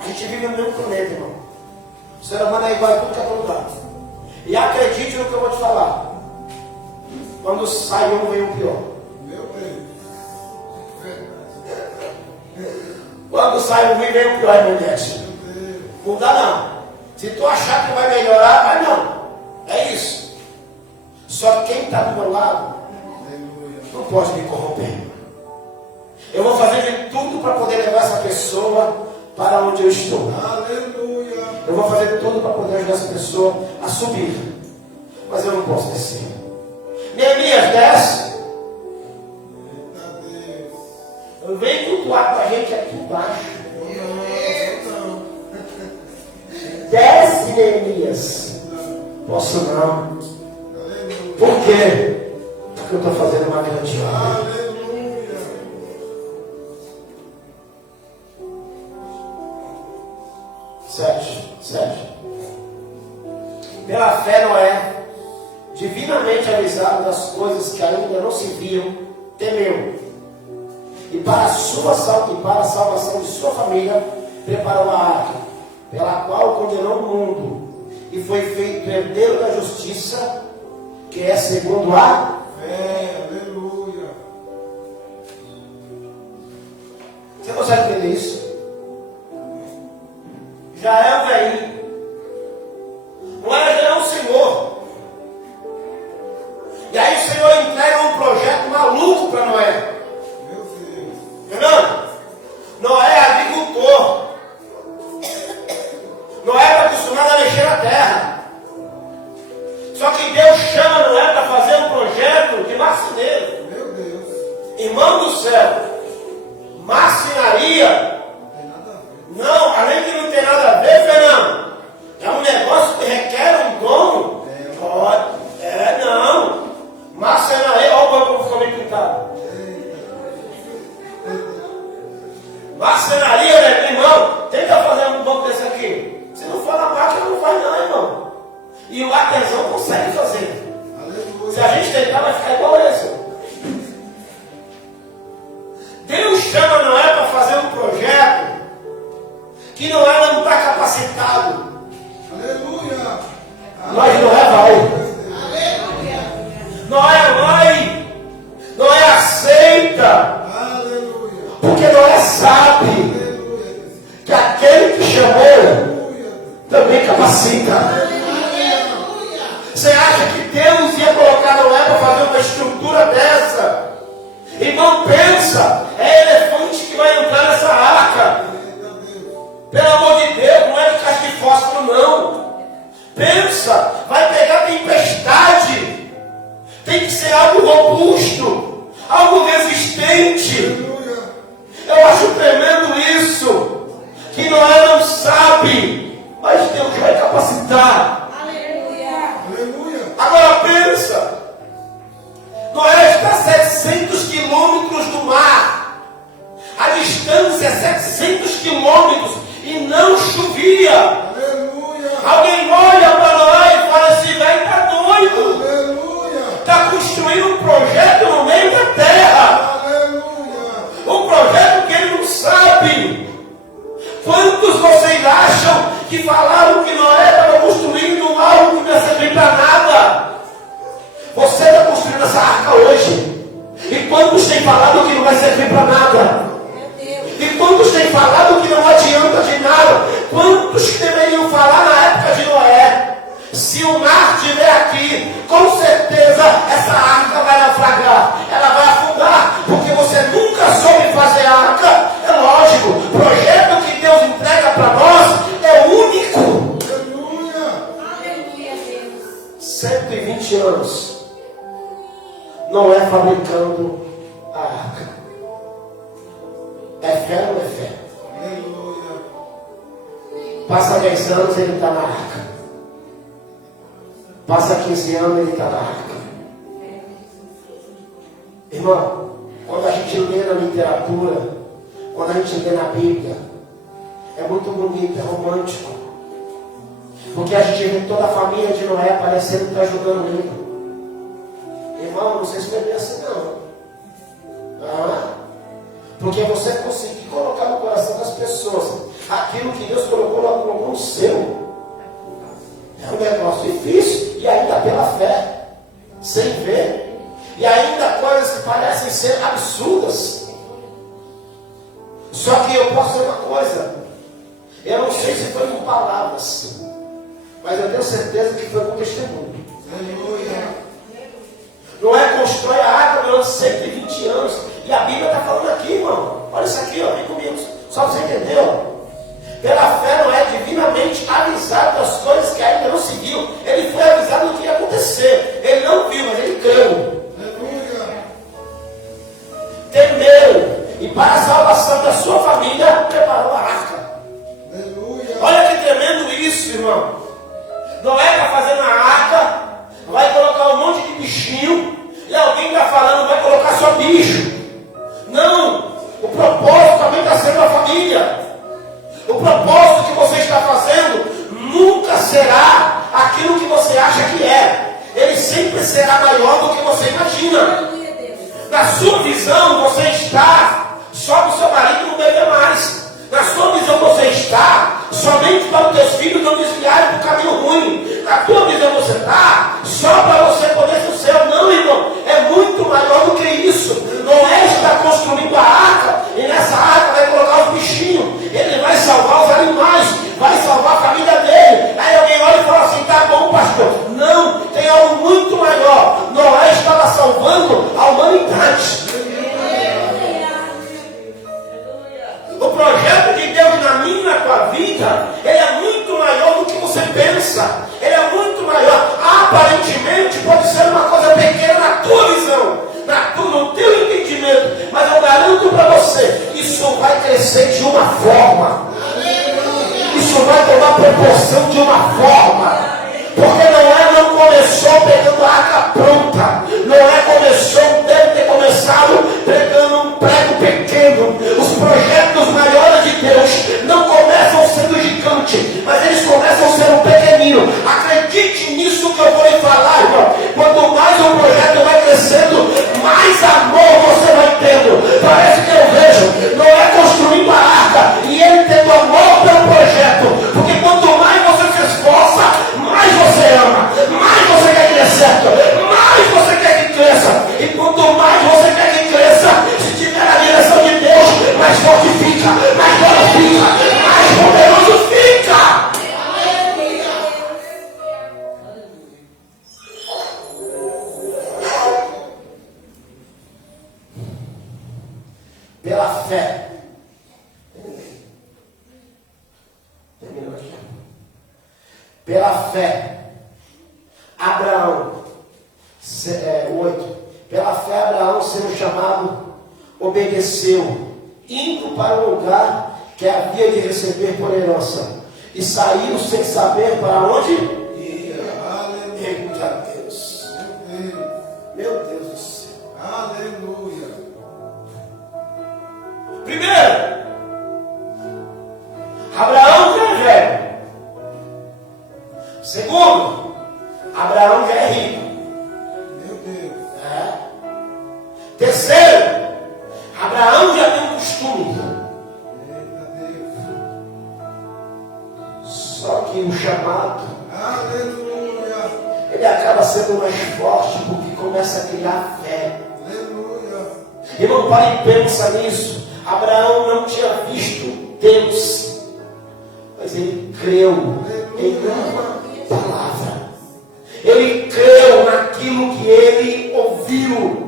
A gente vive no mesmo planeta, irmão. O ser humano é igual em tudo que é lugar. E acredite no que eu vou te falar. Quando sai um, vem o pior. Meu Deus. Verdade. Quando sai um, vem o pior, irmão Décio. Não dá não. Se tu achar que vai melhorar, vai não. É isso. Só quem está do meu lado não pode me corromper. Eu vou fazer de tudo para poder levar essa pessoa para onde eu estou. Aleluia. Eu vou fazer tudo para poder ajudar essa pessoa a subir. Mas eu não posso descer. Neemias desce. Eita Deus. Vem cultuar com a gente aqui embaixo. Desce, Neemias. Posso não. Por quê? Porque eu estou fazendo uma grande obra. Aleluia. 7. Pela fé, Noé, divinamente avisado das coisas que ainda não se viam, temeu. E para a salvação de sua família, preparou a arca, pela qual condenou o mundo, e foi feito herdeiro da justiça, que é segundo a Fé. Aleluia. Você consegue entender isso? Já é o velhinho. Noé já é o Senhor. E aí o Senhor entrega um projeto maluco para Noé. Meu Deus. Fernando, Noé é agricultor. Noé está acostumado a mexer na terra. Só que Deus chama Noé para fazer um projeto de marceneiro. Meu Deus. Irmão do céu, marcenaria. Não tem nada a ver. Não, além de não ter nada a ver, Fernando, é um negócio que requer um dom. Não. Marcenaria, olha o povo ficou meio pintado. Marcenaria, né, irmão? Tenta fazer um banco desse aqui. Se não for na máquina, não faz não, irmão. E o artesão consegue fazer. Aleluia. Se a gente tentar, vai ficar igual esse. Deus chama Noé para fazer um projeto que Noé não está capacitado. Aleluia. Mas Noé vai. Noé vai. Noé aceita. Aleluia. Porque Noé sabe Aleluia. que aquele que chamou também capacita. Você acha que Deus ia colocar Noé para fazer uma estrutura estrutura dessa? Irmão, pensa, é elefante que vai entrar nessa arca. Pelo amor de Deus, não é de caixa de fósforo, não. Pensa, vai pegar tempestade. Tem que ser algo robusto, algo resistente. Eu acho tremendo isso. Que Noé não sabe, mas Deus vai capacitar. Aleluia. Agora pensa. Noé está a 700 quilômetros do mar. A distância é 700 quilômetros e não chovia. Aleluia. Alguém olha para Noé e fala assim: velho, está doido. Aleluia. Está construindo um projeto no meio da terra. Aleluia. Um projeto que ele não sabe. Quantos vocês acham que falaram que Noé estava construindo algo que não ia servir para nada? Você está construindo essa arca hoje. E quantos têm falado que não vai servir para nada? E quantos têm falado que não adianta de nada? Quantos que deveriam falar na época de Noé? Se o mar estiver aqui, com certeza essa arca vai naufragar. Ela vai afundar. Porque você nunca soube fazer arca. É lógico. O projeto que Deus entrega para nós é único. Aleluia, Deus. 120 anos. Noé fabricando a arca. É fé ou não é fé? Aleluia. Passa 10 anos, ele está na arca. Passa 15 anos, ele está na arca. Irmão, quando a gente lê na literatura, quando a gente lê na Bíblia, é muito bonito, é romântico. Porque a gente vê toda a família de Noé parecendo que está ajudando ele. Irmão, não sei se foi bem assim não. Porque você conseguir colocar no coração das pessoas aquilo que Deus colocou no seu. É um negócio difícil. E ainda pela fé. Sem ver. E ainda coisas que parecem ser absurdas. Só que eu posso dizer uma coisa. Eu não sei se foi com palavras. Mas eu tenho certeza que foi com testemunho. Aleluia. Noé constrói a arca durante 120 anos. E a Bíblia está falando aqui, irmão. Olha isso aqui, ó, vem comigo. Só para você entender, ó. Pela fé, Noé é divinamente avisado das coisas que ainda não se viu. Ele foi avisado do que ia acontecer. Ele não viu, mas ele creu. Aleluia. Temeu. E para a salvação da sua família, preparou a arca. Aleluia. Olha que tremendo isso, irmão. Noé está fazendo a arca. Vai colocar um monte de bichinho. E alguém está falando, vai colocar só bicho. Não. O propósito também está sendo a família. O propósito que você está fazendo nunca será aquilo que você acha que é. Ele sempre será maior do que você imagina. Aleluia, Deus. Na sua visão, você está só para o seu marido não beber mais. Na sua visão, você está somente para os teus filhos não desviarem do caminho ruim. Na tua visão, você está só para você poder ir no céu. Não, irmão. É muito maior do que isso. Noé está construindo a arca. E nessa arca vai colocar os bichinhos. Ele vai salvar os animais. Vai salvar a família dele. Aí alguém olha e fala assim: tá bom, pastor. Não, tem algo muito maior. Noé estava salvando a humanidade. O projeto de Deus na minha e na tua vida, ele é muito maior do que você pensa. Ele é muito maior. Aparentemente pode ser uma coisa pequena na tua visão, no teu entendimento. Mas eu garanto para você, isso vai crescer de uma forma. Isso vai tomar proporção de uma forma. Porque Noé não começou pegando a arca pronta. Noé deve ter começado pegando um prego pequeno. Os projetos maiores de Deus não começam sendo gigantes, mas eles começam sendo pequeninos. Acredite nisso que eu vou lhe falar, irmão. Quanto mais o projeto vai crescendo, mais amor você vai tendo. Parece que eu vejo Noé construindo a arca e ele tendo amor pelo projeto. Porque quanto mais você se esforça, mais você ama, mais você quer que dê certo, mais você quer que cresça. E quanto mais você quer que cresça, se tiver a direção de Deus, mais forte fica, mais forte fica, mais poderoso fica. Pela fé, Abraão, 8. Pela fé, Abraão, sendo chamado, obedeceu, indo para o lugar que havia de receber por herança, e saiu sem saber para onde ia. Eita Deus, meu Deus do céu. Aleluia. Primeiro, Abraão já é velho. Segundo, Abraão já é rico. Meu Deus. Terceiro, Abraão já tem um costume. Eita Deus. Só que o chamado, Aleluia. ele acaba sendo mais forte porque começa a criar fé. Aleluia. Irmão, para e pensa nisso. Abraão não tinha visto Deus, mas ele creu em uma palavra. Ele creu naquilo que ele ouviu.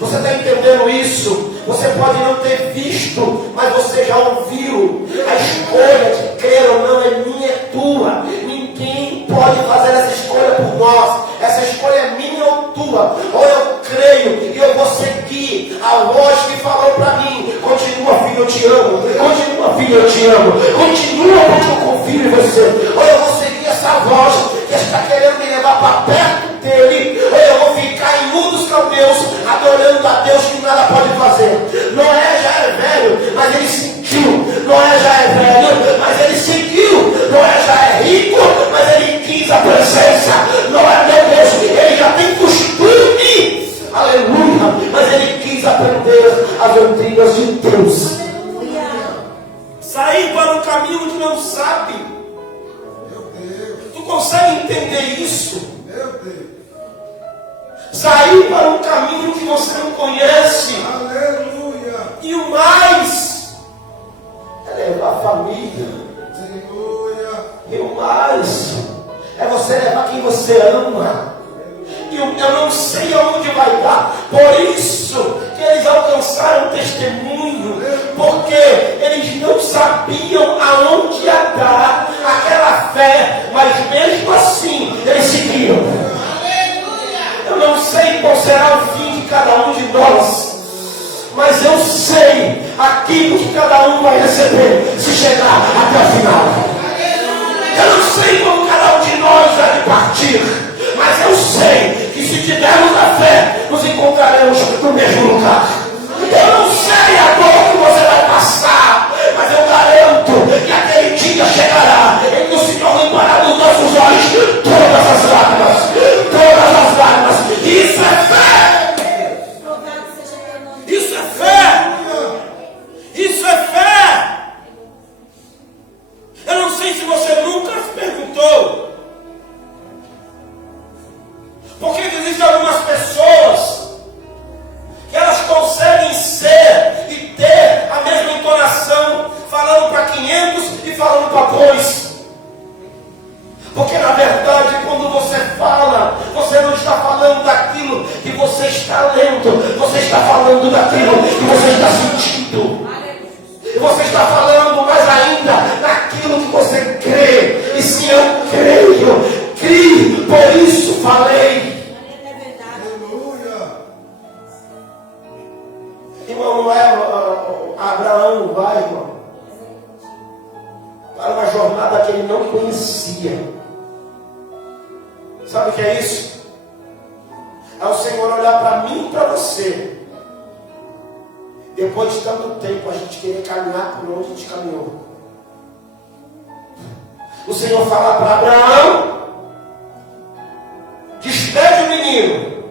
Você está entendendo isso? Você pode não ter visto, mas você já ouviu. A escolha de crer ou não é minha, é tua. Ninguém pode fazer essa escolha por nós. Essa escolha é minha ou tua. Ou eu creio e eu vou seguir a voz que falou para mim: continua, filho, eu te amo. Continua, filho, eu te amo. Continua, porque eu confio em você. Ou eu vou seguir essa voz que está querendo me levar para perto dele. Ou eu vou ficar em um dos caldeus, adorando a Deus que nada pode fazer. Noé já é velho, mas ele sentiu. Noé já é velho, mas ele seguiu. Noé já é rico, mas ele quis a presença. Noé, meu Deus, ele já tem costume. Aleluia, mas ele quis aprender as doutrinas de Deus. Sair para um caminho que não sabe. Meu Deus. Tu consegue entender isso? Meu Deus. Sair para um caminho que você não conhece. Aleluia. E o mais é levar a família. Aleluia. E o mais é você levar quem você ama. E eu não sei aonde vai dar. Por isso que eles alcançaram testemunho. Porque eles não sabiam aonde ia dar aquela fé. Mas mesmo assim eles seguiram. Eu não sei qual será o fim de cada um de nós, mas eu sei aquilo que cada um vai receber se chegar até o final. Eu não sei como cada um de nós vai partir, mas eu sei que se tivermos a fé, nos encontraremos no mesmo lugar. Eu não sei a dor que você vai passar, mas eu garanto que aquele dia chegará em que o Senhor limpará dos nossos olhos todas as lágrimas. Todas as lágrimas. Isso é fé. Isso é fé. Isso é fé. Eu não sei se você nunca se perguntou por que existem algumas pessoas que elas conseguem ser e ter a mesma entonação, falando para 500 e falando para 2. Porque na verdade, quando você fala, você não está falando daquilo que você está lendo, você está falando daquilo que você está sentindo. E você está falando mais ainda daquilo que você crê. E se eu creio, criei, por isso falei. Aleluia. Irmão, não é Abraão vai, irmão, para uma jornada que ele não conhecia. Sabe o que é isso? É o Senhor olhar para mim e para você, depois de tanto tempo, a gente querer caminhar por onde a gente caminhou. O Senhor fala para Abraão: despede o menino.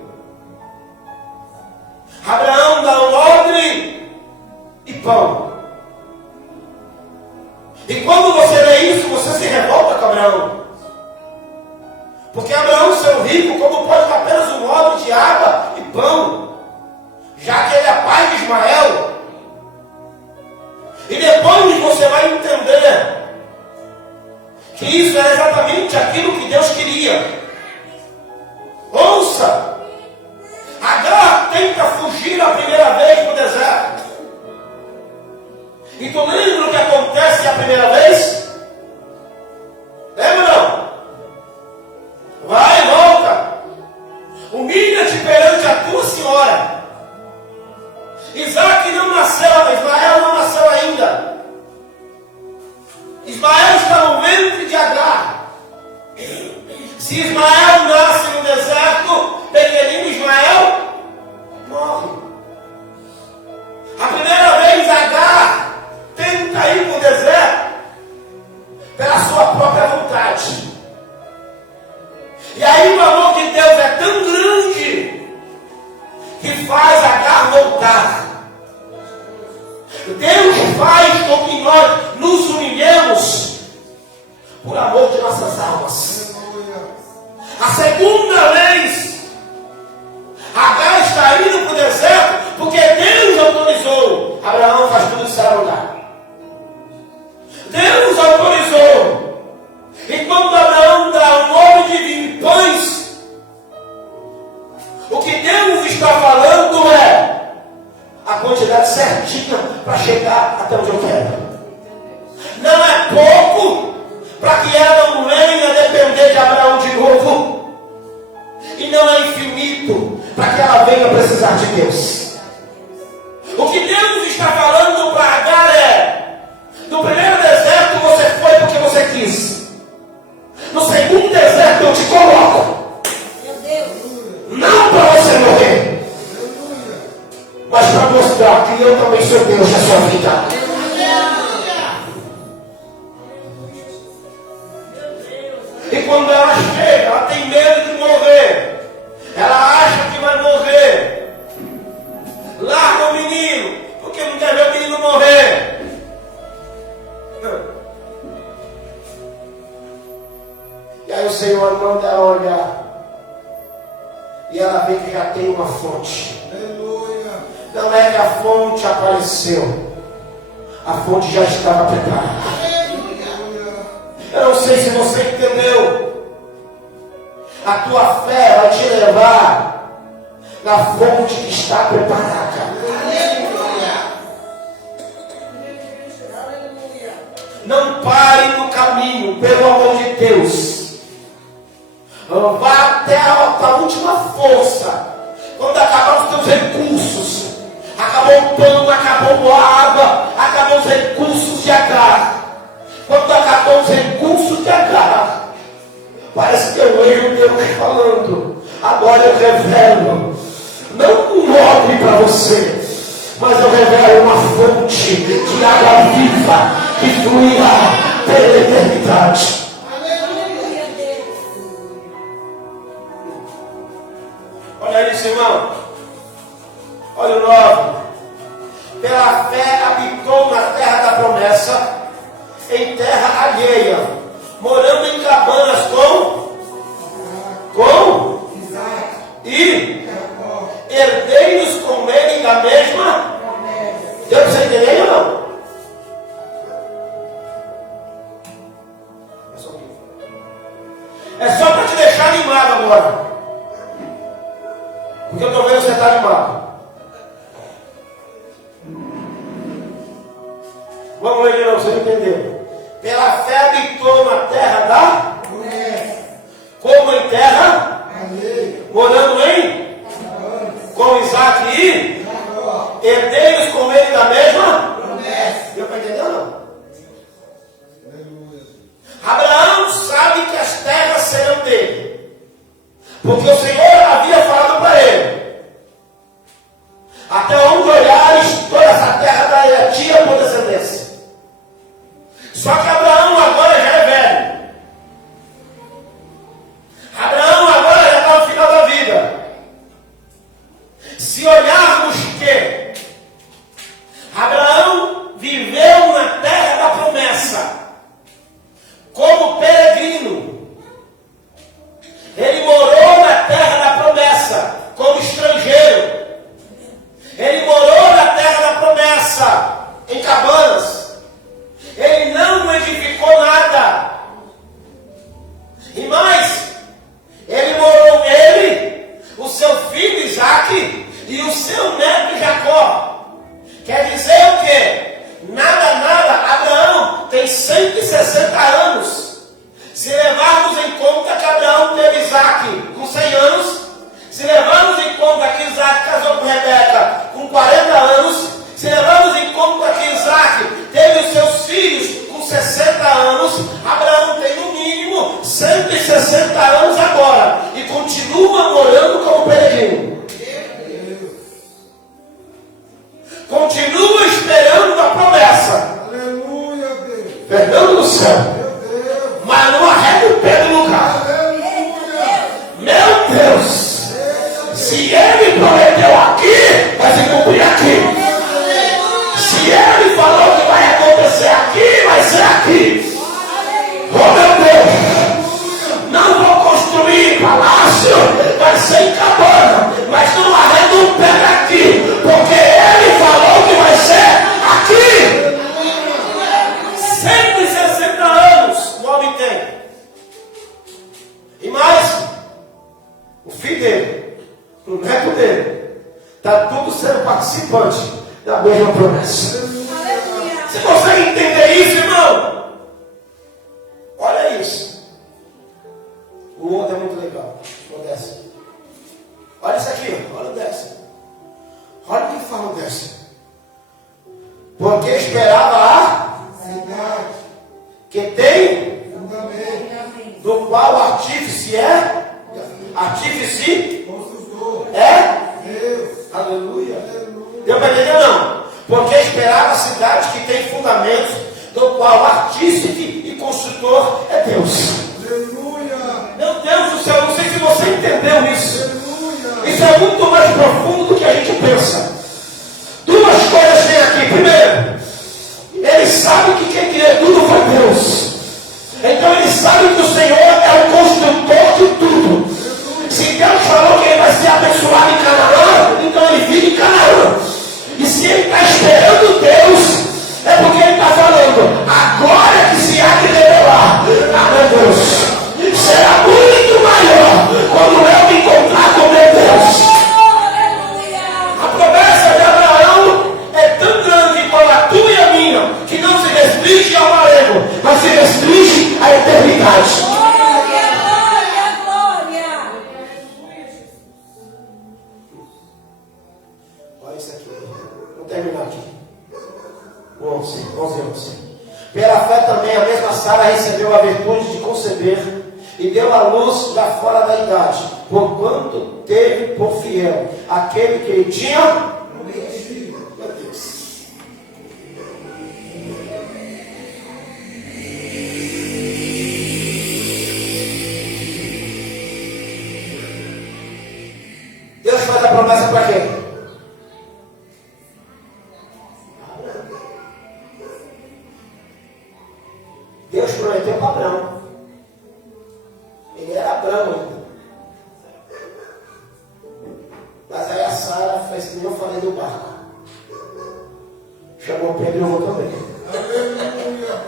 Abraão dá um odre e pão. E quando você lê isso, você se revolta com Abraão. Porque Abraão, seu rico, como pode dar apenas um odre de água e pão, já que ele é pai de Ismael? E depois você vai entender que isso é exatamente aquilo que Deus queria. Ouça! Agar tenta fugir a primeira vez para o deserto. E tu lembra o que acontece a primeira vez? Lembra não? Se Ismael nasce no deserto, pequenino Ismael morre. A primeira vez Agar tenta ir para o deserto pela sua própria vontade. E aí o amor de Deus é tão grande que faz Agar voltar. Deus faz com que nós nos humilhemos por amor de nossas almas. A segunda vez, Agar está indo para o deserto porque Deus autorizou. Abraão faz tudo que será lugar. Deus autorizou. E quando Abraão dá um ovo de vinho e pães, o que Deus está falando é a quantidade certinha para chegar até onde eu quero. Não é pouco para que ela não venha depender de Abraão de novo. E não é infinito para que ela venha precisar de Deus. O que Deus está falando para Agar é: no primeiro deserto você foi porque você quis. No segundo deserto eu te coloco. Meu Deus. Não para você morrer, mas para mostrar que eu também sou Deus na sua vida. E quando ela chega, ela tem medo de morrer. Ela acha que vai morrer. Larga o menino, porque não quer ver o menino morrer. E aí o Senhor manda ela olhar. E ela vê que já tem uma fonte. Não é que a fonte apareceu. A fonte já estava preparada. Eu não sei se você entendeu. A tua fé vai te levar na fonte que está preparada. Não pare no caminho, pelo amor de Deus. Vá até a última força. Quando acabar os teus recursos, acabou o pão, acabou a água, acabou os recursos de Agar. Quando acabou os recursos de Agar, parece que eu vejo Deus falando: agora eu revelo, não um nome para você, mas eu revelo uma fonte de água viva que fluirá pela eternidade. Olha isso, irmão. Olha o 9. Pela fé habitou na terra da promessa, em terra alheia, morando em cabanas com e herdeiros com ele da mesma. Deu para você entender ou não? É só para te deixar animado agora, porque eu estou vendo que você está animado. Vamos ler de novo, você não entendeu. Pela fé habitou na terra da promessa, como em terra morando em com Isaac e herdeiros com ele da mesma promessa. Deu para entender ou não? Abraão sabe que as terras serão dele, porque o Senhor havia falado para ele: até onde olhares, toda essa terra da tia por descendência. Só que Abraão agora já é velho. Abraão agora já está no final da vida. Se olharmos que Abraão viveu na terra da promessa como peregrino. Ele morou na terra da promessa como estrangeiro. Ele morou na terra da promessa em cabanas. Ele não edificou nada. E mais, ele morou ele, o seu filho Isaac e o seu neto Jacó. Quer dizer o quê? Nada, Abraão tem 160 anos. Se levarmos em conta que Abraão teve Isaac com 100 anos, se levarmos em conta que Isaac casou com Rebeca com 40 anos, se levarmos em conta que Isaac teve os seus filhos com 60 anos, Abraão tem no mínimo 160 anos a E mais, o filho dele, o neto dele, está tudo sendo participante da mesma promessa. Aleluia. Você consegue entender isso, irmão? Olha isso. O outro é muito legal. Olha dessa. Olha isso aqui, olha dessa. Olha o que fala dessa. Porque esperava a Cidade. que tem, Fundamento. do qual o artífice é, artífice Construtor. é, Deus. aleluia. Aleluia. Deu para entender ou não? Porque esperava a cidade que tem fundamentos, do qual o artífice e construtor é Deus. Aleluia. Meu Deus do céu, não sei se você entendeu isso. Aleluia. Isso é muito mais profundo do que a gente pensa. Duas coisas tem aqui. Primeiro, ele sabe que quem criou tudo foi Deus. Então ele sabe que o Senhor é o construtor de tudo. Se Deus falou que ele vai ser abençoado em Canaã, então ele vive em Canaã. E se ele está esperando Deus, é porque ele está falando, agora que se há de revelar, meu Deus, será muito maior quando eu me encontrar com meu Deus. A promessa de Abraão é tão grande como a tua e a minha, que não se restringe ao marego, mas se restringe à eternidade. Glória, glória, glória. Olha isso aqui. Vou terminar aqui. 11. Pela fé também a mesma Sara recebeu a virtude de conceber e deu à luz já fora da idade, porquanto teve por fiel aquele que lhe tinha. Meu Deus. Deus faz a promessa para quem? Deus prometeu para Abraão. Ele era Abraão ainda. Mas aí a Sara fez que nem eu falei do barco. Chamou Pedro e eu vou também. Aleluia.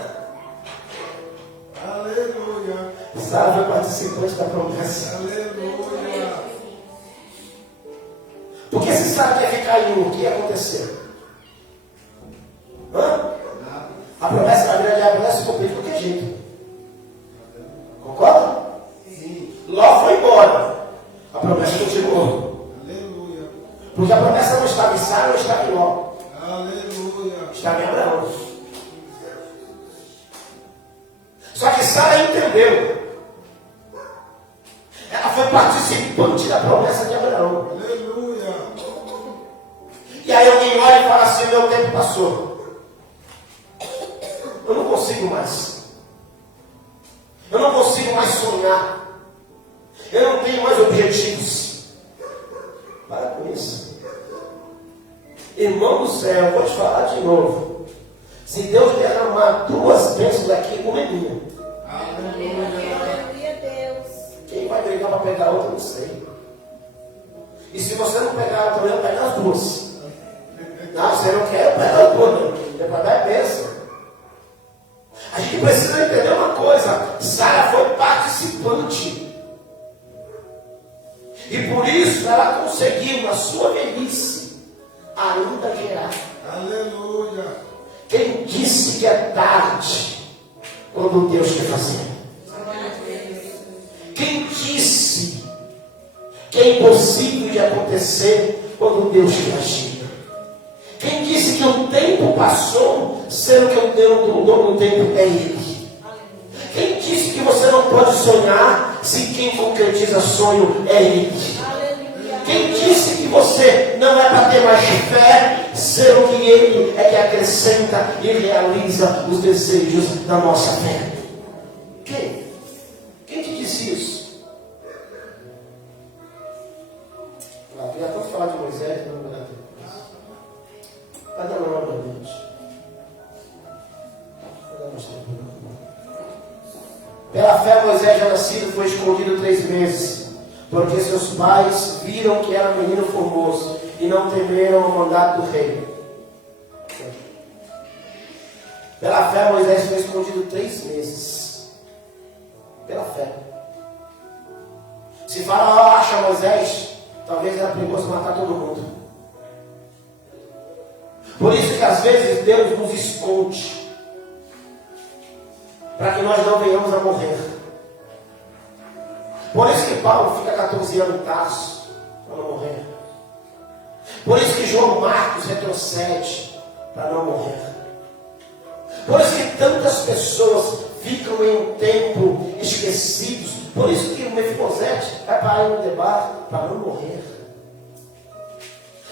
Aleluia. Sara foi participante da promessa. Aleluia. Porque se Sara ia ficar em um, o que ia acontecer? Hã? A promessa da vida de Abraão se cumpriu de qualquer jeito. Concorda? Sim. Ló foi embora. A promessa continuou. Aleluia. Porque a promessa não estava em Sara, não estava em Ló. Aleluia. Estava em Abraão. Só que Sara entendeu. Ela foi participante da promessa de Abraão. Aleluia. E aí alguém olha e fala assim, meu tempo passou. Eu não consigo mais. Eu não consigo mais sonhar. Eu não tenho mais objetivos. Para com isso. Irmão do céu, eu vou te falar de novo. Se Deus derramar 2 bênçãos aqui, uma é minha. Aleluia, Deus. Quem vai brigar para pegar outra, não sei. E se você não pegar a outra, eu pego as 2. Não, você não quer, eu pego as 2. Depois dar bênção. A gente precisa entender uma coisa. Sara foi participante. E por isso ela conseguiu, na sua velhice, ainda gerar. Aleluia. Quem disse que é tarde quando Deus quer fazer? Quem disse que é impossível de acontecer quando Deus quer agir? Quem disse que o tempo passou, sendo que o dono do tempo é Ele? Quem disse que você não pode sonhar, se quem concretiza sonho é Ele? Quem disse que você não é para ter mais fé, sendo que Ele é que acrescenta e realiza os desejos da nossa fé? Quem? Quem te disse isso? Ah, eu já estou falando de Moisés, não vai dar tempo. Cadê o nome da Deus? Pela fé, Moisés já nascido foi escondido 3 meses, porque seus pais viram que era um menino formoso e não temeram o mandato do rei. Pela fé, Moisés foi escondido 3 meses. Pela fé. Se Faraó acha Moisés, talvez era perigoso matar todo mundo. Por isso que às vezes Deus nos esconde, para que nós não venhamos a morrer. Por isso que Paulo fica 14 anos em Tarso, para não morrer. Por isso que João Marcos retrocede, para não morrer. Por isso que tantas pessoas ficam em um tempo esquecidos. Por isso que o Mefibosete vai parar no debate para não morrer.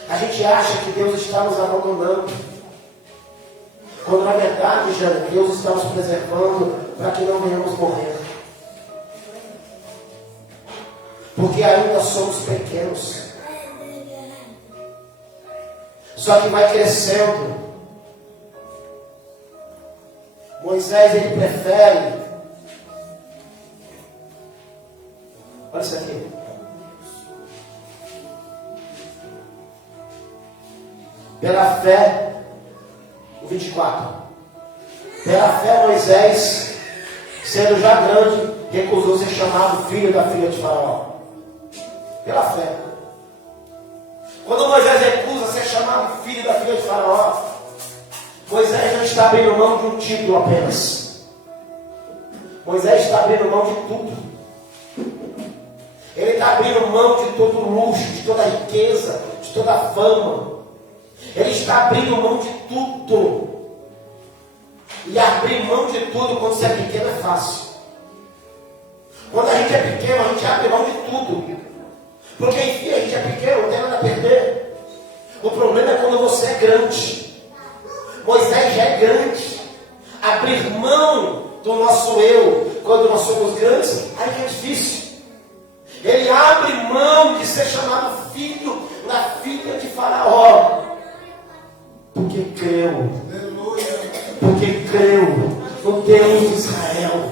A gente acha que Deus está nos abandonando, quando na verdade, Jane, Deus está nos preservando para que não venhamos morrer. Porque ainda somos pequenos. Só que vai crescendo. Moisés, ele prefere. Olha isso aqui. Pela fé, o 24. Pela fé, Moisés, sendo já grande, recusou ser chamado filho da filha de Faraó. Pela fé. Quando Moisés recusa ser chamado filho da filha de Faraó, Moisés não está abrindo mão de um título apenas. Moisés está abrindo mão de tudo. Ele está abrindo mão de todo luxo, de toda riqueza, de toda fama. Ele está abrindo mão de tudo. E abrir mão de tudo quando você é pequeno é fácil. Quando a gente é pequeno, a gente abre mão de tudo. Porque enfim, a gente é pequeno, não tem nada a perder. O problema é quando você é grande. Moisés já é grande. Abrir mão do nosso eu quando nós somos grandes, aí é difícil. Ele abre mão de ser chamado filho da filha de Faraó. Porque creu. Porque creu no Deus de Israel.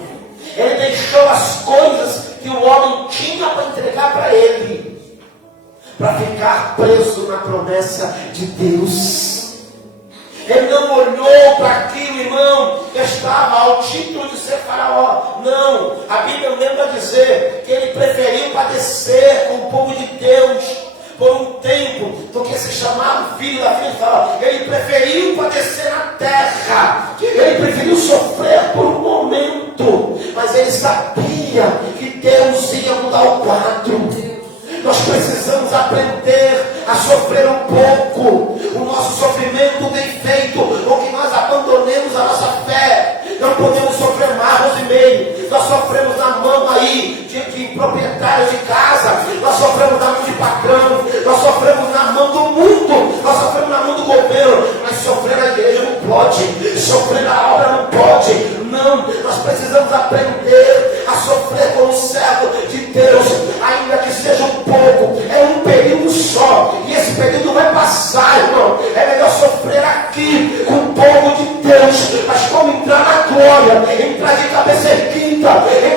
Ele deixou as coisas que o homem tinha para entregar para ele, para ficar preso na promessa de Deus. Ele não olhou para aquilo, irmão, que estava ao título de ser Faraó. Não, a Bíblia lembra dizer que ele preferiu padecer com o povo de Deus por um tempo do que ser chamado filho da filha de Faraó. Ele preferiu padecer na terra. Ele preferiu sofrer por um momento. Mas ele sabia que Deus ia mudar o quadro. Nós precisamos aprender a sofrer um pouco. O nosso sofrimento tem feito com que nós abandonemos a nossa fé. Não podemos sofrer mais, Rosimei. Nós sofremos na mão aí de proprietários de casa. Nós sofremos na mão de patrão. Nós sofremos na mão do mundo. Nós sofremos na mão do governo. Mas sofrer na igreja não pode. Sofrer na obra não pode. Não, nós precisamos aprender a sofrer como servo de Deus, ainda que seja um pouco. É um período só, e esse período vai passar, irmão. É melhor sofrer aqui com o povo de Deus, mas como entrar na glória, entrar de cabeça erguida,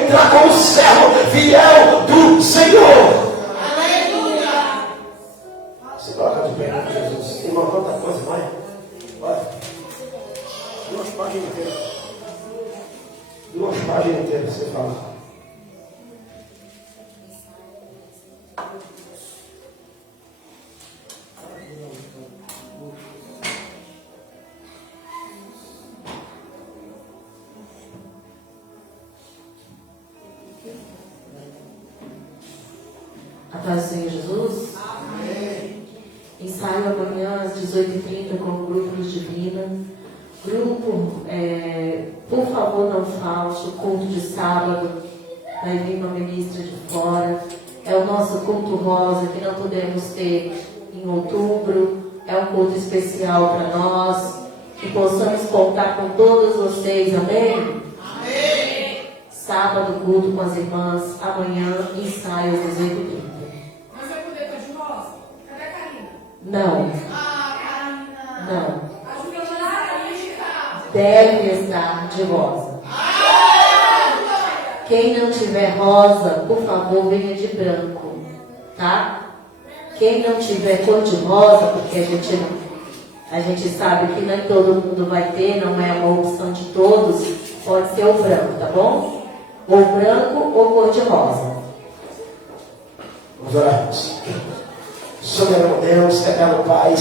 entrar como servo fiel do Senhor. Aleluia. Se coloca de pé, Jesus. Irmão, quanta coisa, vai. Vai. 2 páginas inteiras. 2 páginas inteiras, você fala. A paz do Senhor Jesus. Amém. Ensaio amanhã às 18h30 com o grupo Luz Divina. Grupo, por favor, não falte. O culto de sábado vai vir uma ministra de fora. É o nosso culto rosa que não podemos ter em outubro. É um culto especial para nós. Que possamos contar com todos vocês. Amém? Amém. Sábado, culto com as irmãs. Amanhã, ensaio às 18h30. Mas vai poder estar de rosa? Cadê a Karina? Não, Ah, Karina. não. A Juliana está. Deve estar de rosa. Quem não tiver rosa, por favor, venha de branco, tá? Quem não tiver cor de rosa, porque a gente sabe que nem todo mundo vai ter, não é uma opção de todos, pode ser o branco, tá bom? Ou branco ou cor de rosa. Vamos orar. Soberano Deus, eterno Pai.